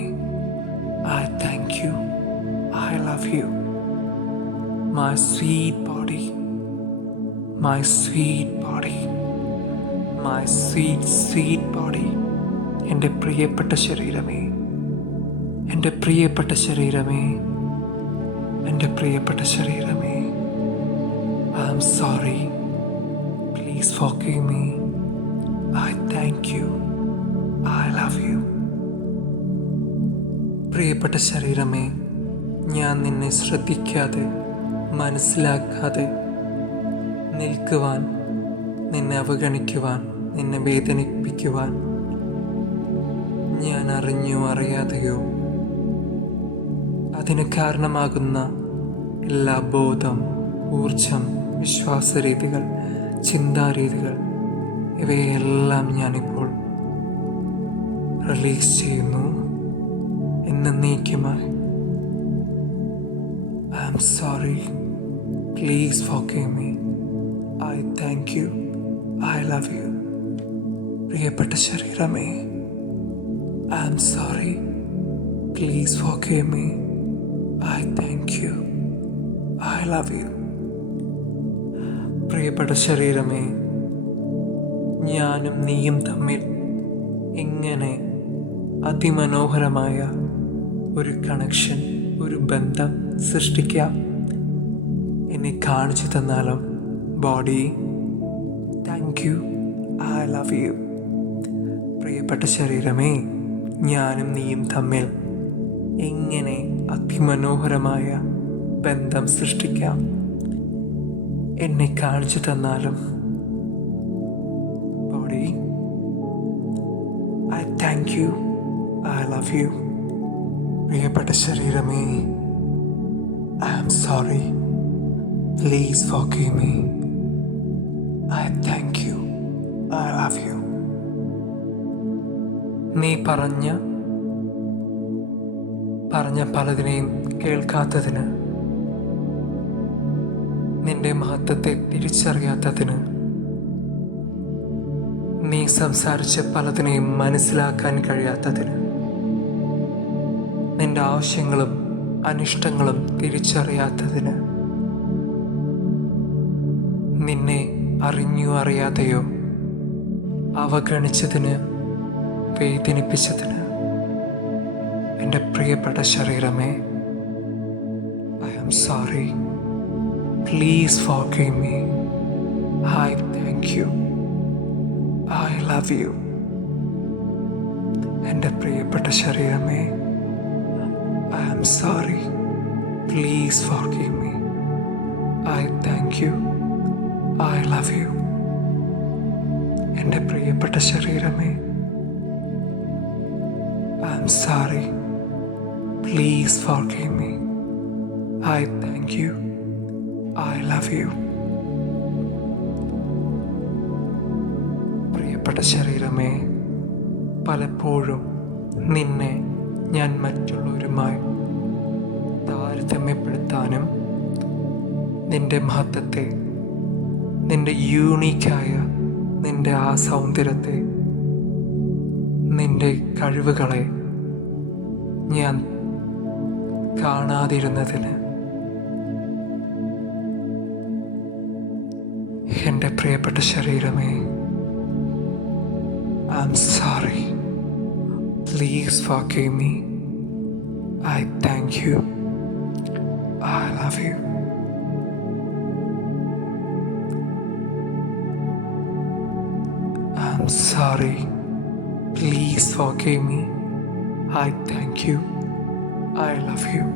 I thank you. I love you. My sweet body, my sweet body, my sweet, sweet body. എൻ്റെ പ്രിയപ്പെട്ട ശരീരമേ, എൻ്റെ പ്രിയപ്പെട്ട ശരീരമേ, എൻ്റെ പ്രിയപ്പെട്ട ശരീരമേ, I am sorry. Please forgive me. I thank you. I love you. പ്രിയപ്പെട്ട ശരീരമേ, ഞാൻ നിന്നെ ശ്രദ്ധിക്കാതെ, മനസ്സിലാക്കാതെ നിൽക്കുവാൻ, നിന്നെ അവഗണിക്കുവാൻ, നിന്നെ വേദനിപ്പിക്കുവാൻ ഞാൻ അറിഞ്ഞോ അറിയാതെയോ അതിന് കാരണമാകുന്ന എല്ലാ ബോധം, ഊർജം, വിശ്വാസരീതികൾ, ചിന്താരീതികൾ ഇവയെല്ലാം ഞാനിപ്പോൾ റിലീസ് ചെയ്യുന്നു എന്നേക്കുമായി. I am sorry. Please forgive me. I thank you. I love you. പ്രിയപ്പെട്ട ശരീരമേ, I am sorry. Please forgive me. I thank you. I love you. പ്രിയപ്പെട്ട ശരീരമേ, ഞാനും നീയും തമ്മിൽ എങ്ങനെ അതിമനോഹരമായ ഒരു കണക്ഷൻ, ഒരു ബന്ധം സൃഷ്ടിക്കാം. എന്നെ കാണിച്ചു തന്നാലും body. Thank you. I love you. പ്രിയപ്പെട്ട ശരീരമേ, ഞാനും നീയും തമ്മിൽ എങ്ങനെ അതിമനോഹരമായ ബന്ധം സൃഷ്ടിക്കാം. എന്നെ കാണിച്ചു തന്നാലും body. I thank you. I love you. പ്രിയപ്പെട്ട ശരീരമേ, I am sorry. Please forgive me. I thank you. I love you. നീ പറഞ്ഞ പലതിനെയും കേൾക്കാത്തതിന്, നിന്റെ മഹത്വത്തെ തിരിച്ചറിയാത്തതിന്, നീ സംസാരിച്ച പലതിനെയും മനസ്സിലാക്കാൻ കഴിയാത്തതിന്, നിന്റെ ആവശ്യങ്ങളും അനിഷ്ടങ്ങളും തിരിച്ചറിയാത്തതിന്, നിന്നെ അറിഞ്ഞോ അറിയാതെയോ അവഗണിച്ചതിന്, വേദനിപ്പിച്ചതിന്, എൻ്റെ പ്രിയപ്പെട്ട ശരീരമേ, I am sorry. Please forgive me. I thank you. I love you. എൻ്റെ പ്രിയപ്പെട്ട ശരീരമേ, I am sorry. Please forgive me. I thank you. I love you. എൻ്റെ പ്രിയപ്പെട്ട ശരീരമേ, I am sorry. Please forgive me. I thank you. I love you. പ്രിയപ്പെട്ട ശരീരമേ, പലപ്പോഴും നിന്നെ ഞാൻ മറ്റുള്ളവരുമായി താരതമ്യപ്പെടുത്താനും, നിന്റെ മഹത്വത്തെ, നിന്റെ യൂണീക്കായ നിന്റെ ആ സൗന്ദര്യത്തെ, നിന്റെ കഴിവുകളെ ഞാൻ കാണാതിരുന്നതിന് എൻ്റെ പ്രിയപ്പെട്ട ശരീരമേ, I am sorry. Please forgive me. I thank you. I love you. I am sorry. Please forgive me. I thank you. I love you.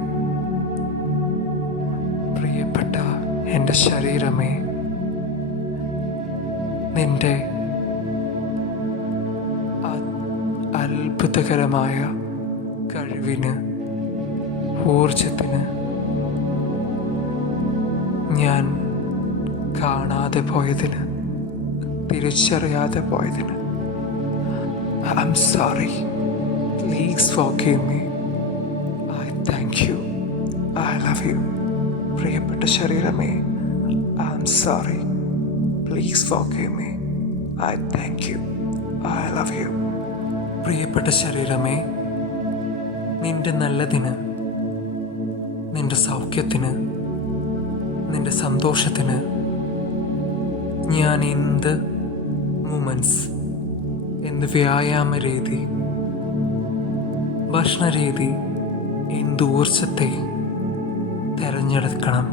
പ്രിയപ്പെട്ട എൻ്റെ ശരീരമേ, നിന്റെ അത്ഭുതകരമായ കഴിവിന്, ഊർജത്തിന് ഞാൻ കാണാതെ പോയതിന്, തിരിച്ചറിയാതെ പോയതിന് I am sorry. Please forgive me. I thank you. I love you. പ്രിയപ്പെട്ട ശരീരമേ, I am sorry. Please forgive me. I thank you. I love you. പ്രിയപ്പെട്ട ശരീരമേ, നിന്റെ നല്ലതിന്, നിന്റെ സൗഖ്യത്തിന്, നിന്റെ സന്തോഷത്തിന് ഞാൻ എന്ത് മൂമെൻറ്റ്സ്, എന്ത് വ്യായാമ രീതി, ഭക്ഷണരീതി, എന്ത് ഊർജത്തെ തിരഞ്ഞെടുക്കണം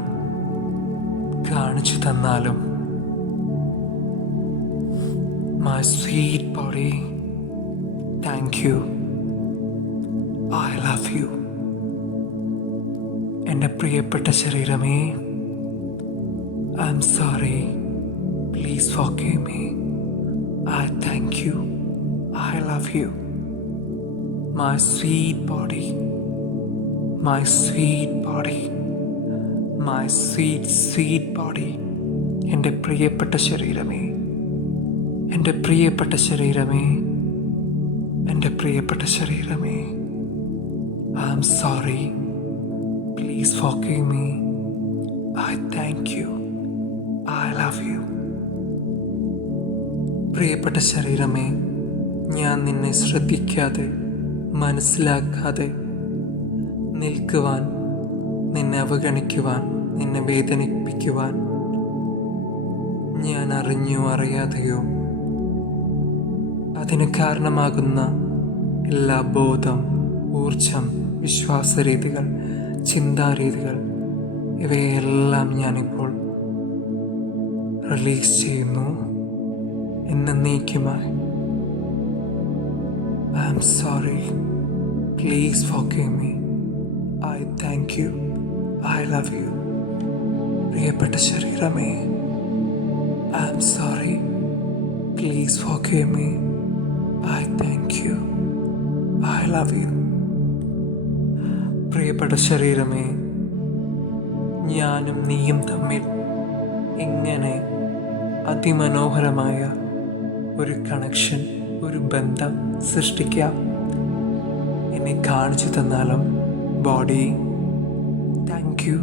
കാണിച്ചു തന്നാലും, my sweet body, thank you. I love you. എൻ്റെ പ്രിയപ്പെട്ട ശരീരമേ, I am sorry. Please forgive me. I thank you. I love you. My sweet body, my sweet body, my sweet body. എൻ്റെ പ്രിയപ്പെട്ട ശരീരമേ, എൻ്റെ പ്രിയപ്പെട്ട ശരീരമേ, എൻ്റെ പ്രിയപ്പെട്ട ശരീരമേ, I am sorry. Please forgive me. I thank you. I love you. പ്രിയപ്പെട്ട ശരീരമേ, ഞാൻ നിന്നെ ശ്രദ്ധിക്കാതെ, മനസ്സിലാക്കാതെ നിൽക്കുവാൻ, നിന്നെ അവഗണിക്കുവാൻ നിന്നെ വേദനിപ്പിക്കുവാൻ ഞാൻ അറിഞ്ഞോ അറിയാതെയോ അതിന് കാരണമാകുന്ന എല്ലാ ബോധം, ഊർജം, വിശ്വാസരീതികൾ, ചിന്താരീതികൾ ഇവയെല്ലാം ഞാനിപ്പോൾ റിലീസ് ചെയ്യുന്നു എന്നേക്കുമായി. I am sorry. Please forgive me. I thank you. I love you. പ്രിയപ്പെട്ട ശരീരമേ, I am sorry. Please forgive me. I thank you. I love you. പ്രിയപ്പെട്ട ശരീരമേ, ഞാനും നീയും തമ്മിൽ എങ്ങനെ അതിമനോഹരമായ ഒരു കണക്ഷൻ, ഒരു ബന്ധം സൃഷ്ടിക്കാം എന്നെ കാണിച്ചു തന്നാലും body, thank you,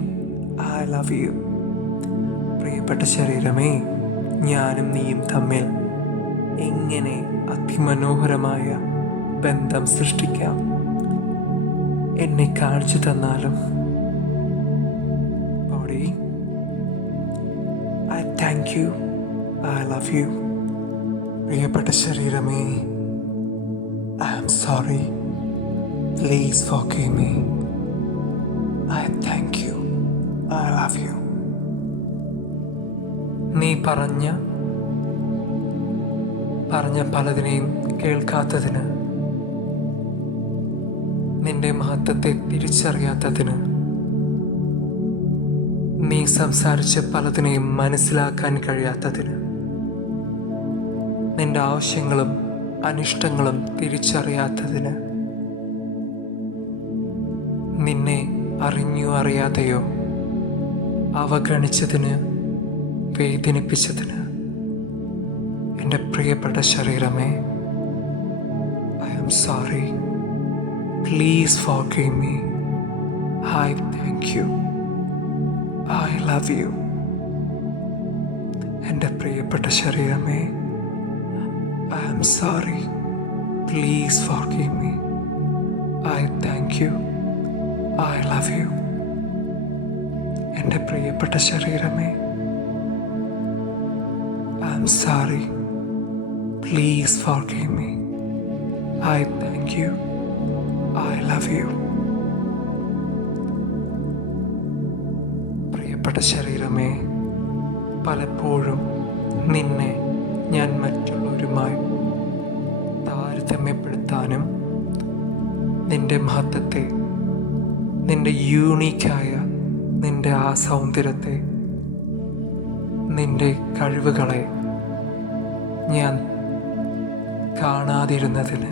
I love you. പ്രിയപ്പെട്ട ശരീരമേ, ഞാനും നീയും തമ്മിൽ എങ്ങനെ അതിമനോഹരമായ ബന്ധം സൃഷ്ടിക്കാം എന്നെ കാണിച്ചു തന്നാലും body, I thank you, I love you. പ്രിയപ്പെട്ട ശരീരമേ, I am sorry. Please forgive me. I thank you, I love you. നീ പറഞ്ഞ പലതിനെയും കേൾക്കാത്തതിന്, നിന്റെ മഹത്വത്തെ തിരിച്ചറിയാത്തതിന്, നീ സംസാരിച്ച പലതിനെയും മനസ്സിലാക്കാൻ കഴിയാത്തതിന്, നിന്റെ ആവശ്യങ്ങളും അനിഷ്ടങ്ങളും തിരിച്ചറിയാത്തതിന്, നിന്നെ അറിഞ്ഞോ അറിയാതെയോ അവഗണിച്ചതിന്, വേദനിപ്പിച്ചതിന്, എൻ്റെ പ്രിയപ്പെട്ട ശരീരമേ, I am sorry. Please forgive me. I thank you, I love you. എൻ്റെ പ്രിയപ്പെട്ട ശരീരമേ, I am sorry. Please forgive me. I thank you, I love you. എൻ്റെ പ്രിയപ്പെട്ട ശരീരമേ, I am sorry. Please forgive me. I thank you, I love you. പ്രിയപ്പെട്ട ശരീരമേ, പലപ്പോഴും നിന്നെ ഞാൻ മറ്റുള്ളവരുമായി താരതമ്യപ്പെടുത്താനും, നിന്റെ മഹത്വത്തെ, നിന്റെ യൂണീക്കായ നിന്റെ ആ സൗന്ദര്യത്തെ, നിന്റെ കഴിവുകളെ ഞാൻ കാണാതിരുന്നതിന്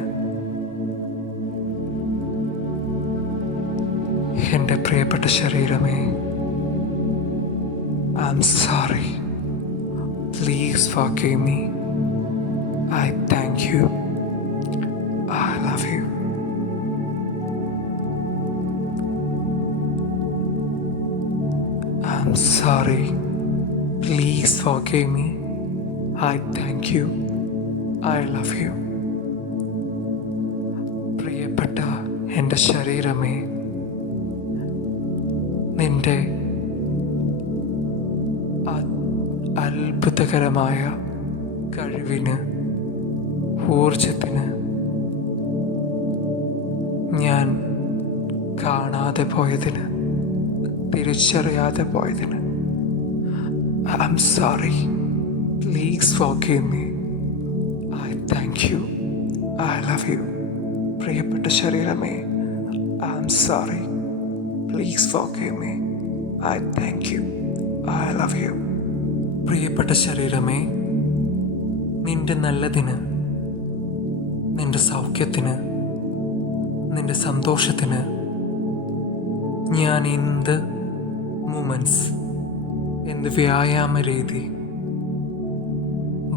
എൻ്റെ പ്രിയപ്പെട്ട ശരീരമേ, I am sorry. Please forgive me. I thank you, I love you. I am sorry. Please forgive me. I thank you, I love you. പ്രിയപ്പെട്ട എൻ്റെ ശരീരമേ, നിന്റെ അത്ഭുതകരമായ കഴിവിന്, ഊർജത്തിന് ഞാൻ കാണാതെ പോയതിന്, തിരിച്ചറിയാതെ പോയതിന് I am sorry. Please forgive me. I thank you, I love you. പ്രിയപ്പെട്ട ശരീരമേ, I am sorry. Please forgive me. I thank you, I love you. പ്രിയപ്പെട്ട ശരീരമേ, നിന്റെ നല്ലതിന്, നിന്റെ സൗഖ്യത്തിന്, നിന്റെ സന്തോഷത്തിന് ഞാൻ എന്ത് മൂമെൻറ്റ്സ്, എന്ത് വ്യായാമ രീതി,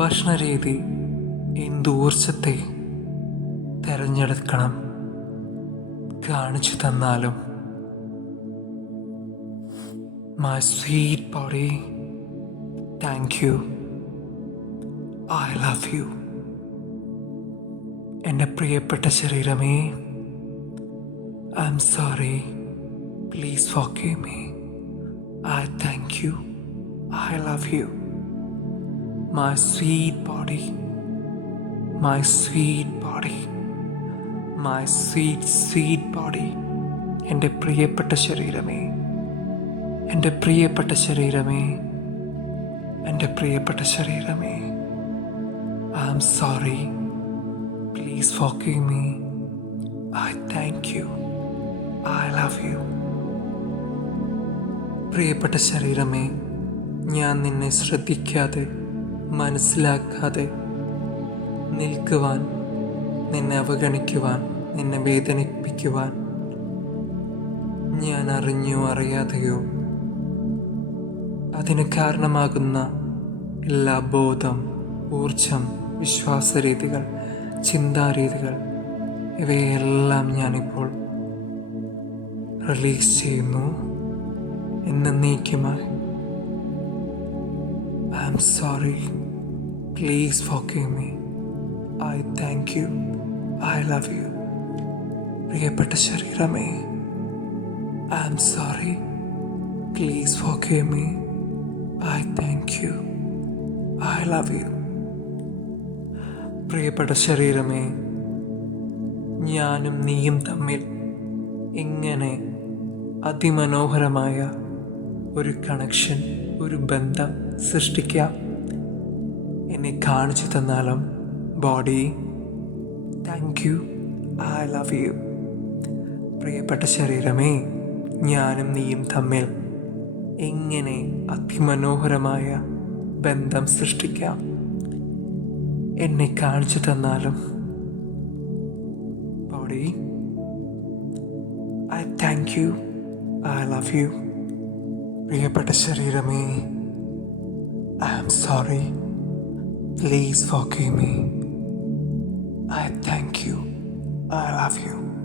ഭക്ഷണരീതി, എന്ത് ഊർജത്തെ തിരഞ്ഞെടുക്കണം കാണിച്ചു തന്നാലും, my sweet body, thank you, I love you. എൻ്റെ പ്രിയപ്പെട്ട ശരീരമേ, I am sorry. Please forgive me. I thank you. I love you. My sweet body. My sweet body. My sweet, sweet body. എൻ്റെ പ്രിയപ്പെട്ട ശരീരമേ, എൻ്റെ പ്രിയപ്പെട്ട ശരീരമേ, എൻ്റെ പ്രിയപ്പെട്ട ശരീരമേ. I am sorry. Please forgive me. I thank you. I love you. പ്രിയപ്പെട്ട ശരീരമേ, ഞാൻ നിന്നെ ശ്രദ്ധിക്കാതെ, മനസ്സിലാക്കാതെ നിൽക്കുവാൻ, നിന്നെ അവഗണിക്കുവാൻ, നിന്നെ വേദനിപ്പിക്കുവാൻ ഞാൻ അറിഞ്ഞോ അറിയാതെയോ അതിന് കാരണമാകുന്ന എല്ലാ ബോധം, ഊർജം, വിശ്വാസരീതികൾ, ചിന്താരീതികൾ ഇവയെല്ലാം ഞാനിപ്പോൾ റിലീസ് ചെയ്യുന്നു എന്നേക്കുമായി. I am sorry. Please forgive me. I thank you. I love you. പ്രിയപ്പെട്ട ശരീരമേ, I am sorry. Please forgive me. I thank you. I love you. പ്രിയപ്പെട്ട ശരീരമേ, ഞാനും നീയും തമ്മിൽ എങ്ങനെ അതിമനോഹരമായ ഒരു കണക്ഷൻ, ഒരു ബന്ധം സൃഷ്ടിക്കാം എന്നെ കാണിച്ചു തന്നാലും body. Thank you. I love you. പ്രിയപ്പെട്ട ശരീരമേ, ഞാനും നീയും തമ്മിൽ എങ്ങനെ അതിമനോഹരമായ ബന്ധം സൃഷ്ടിക്കാം എന്നെ കാണിച്ചു തന്നാലും body. I thank you. I love you. പ്രിയപ്പെട്ട ശരീരമേ, I am sorry. Please forgive me. I thank you. I love U.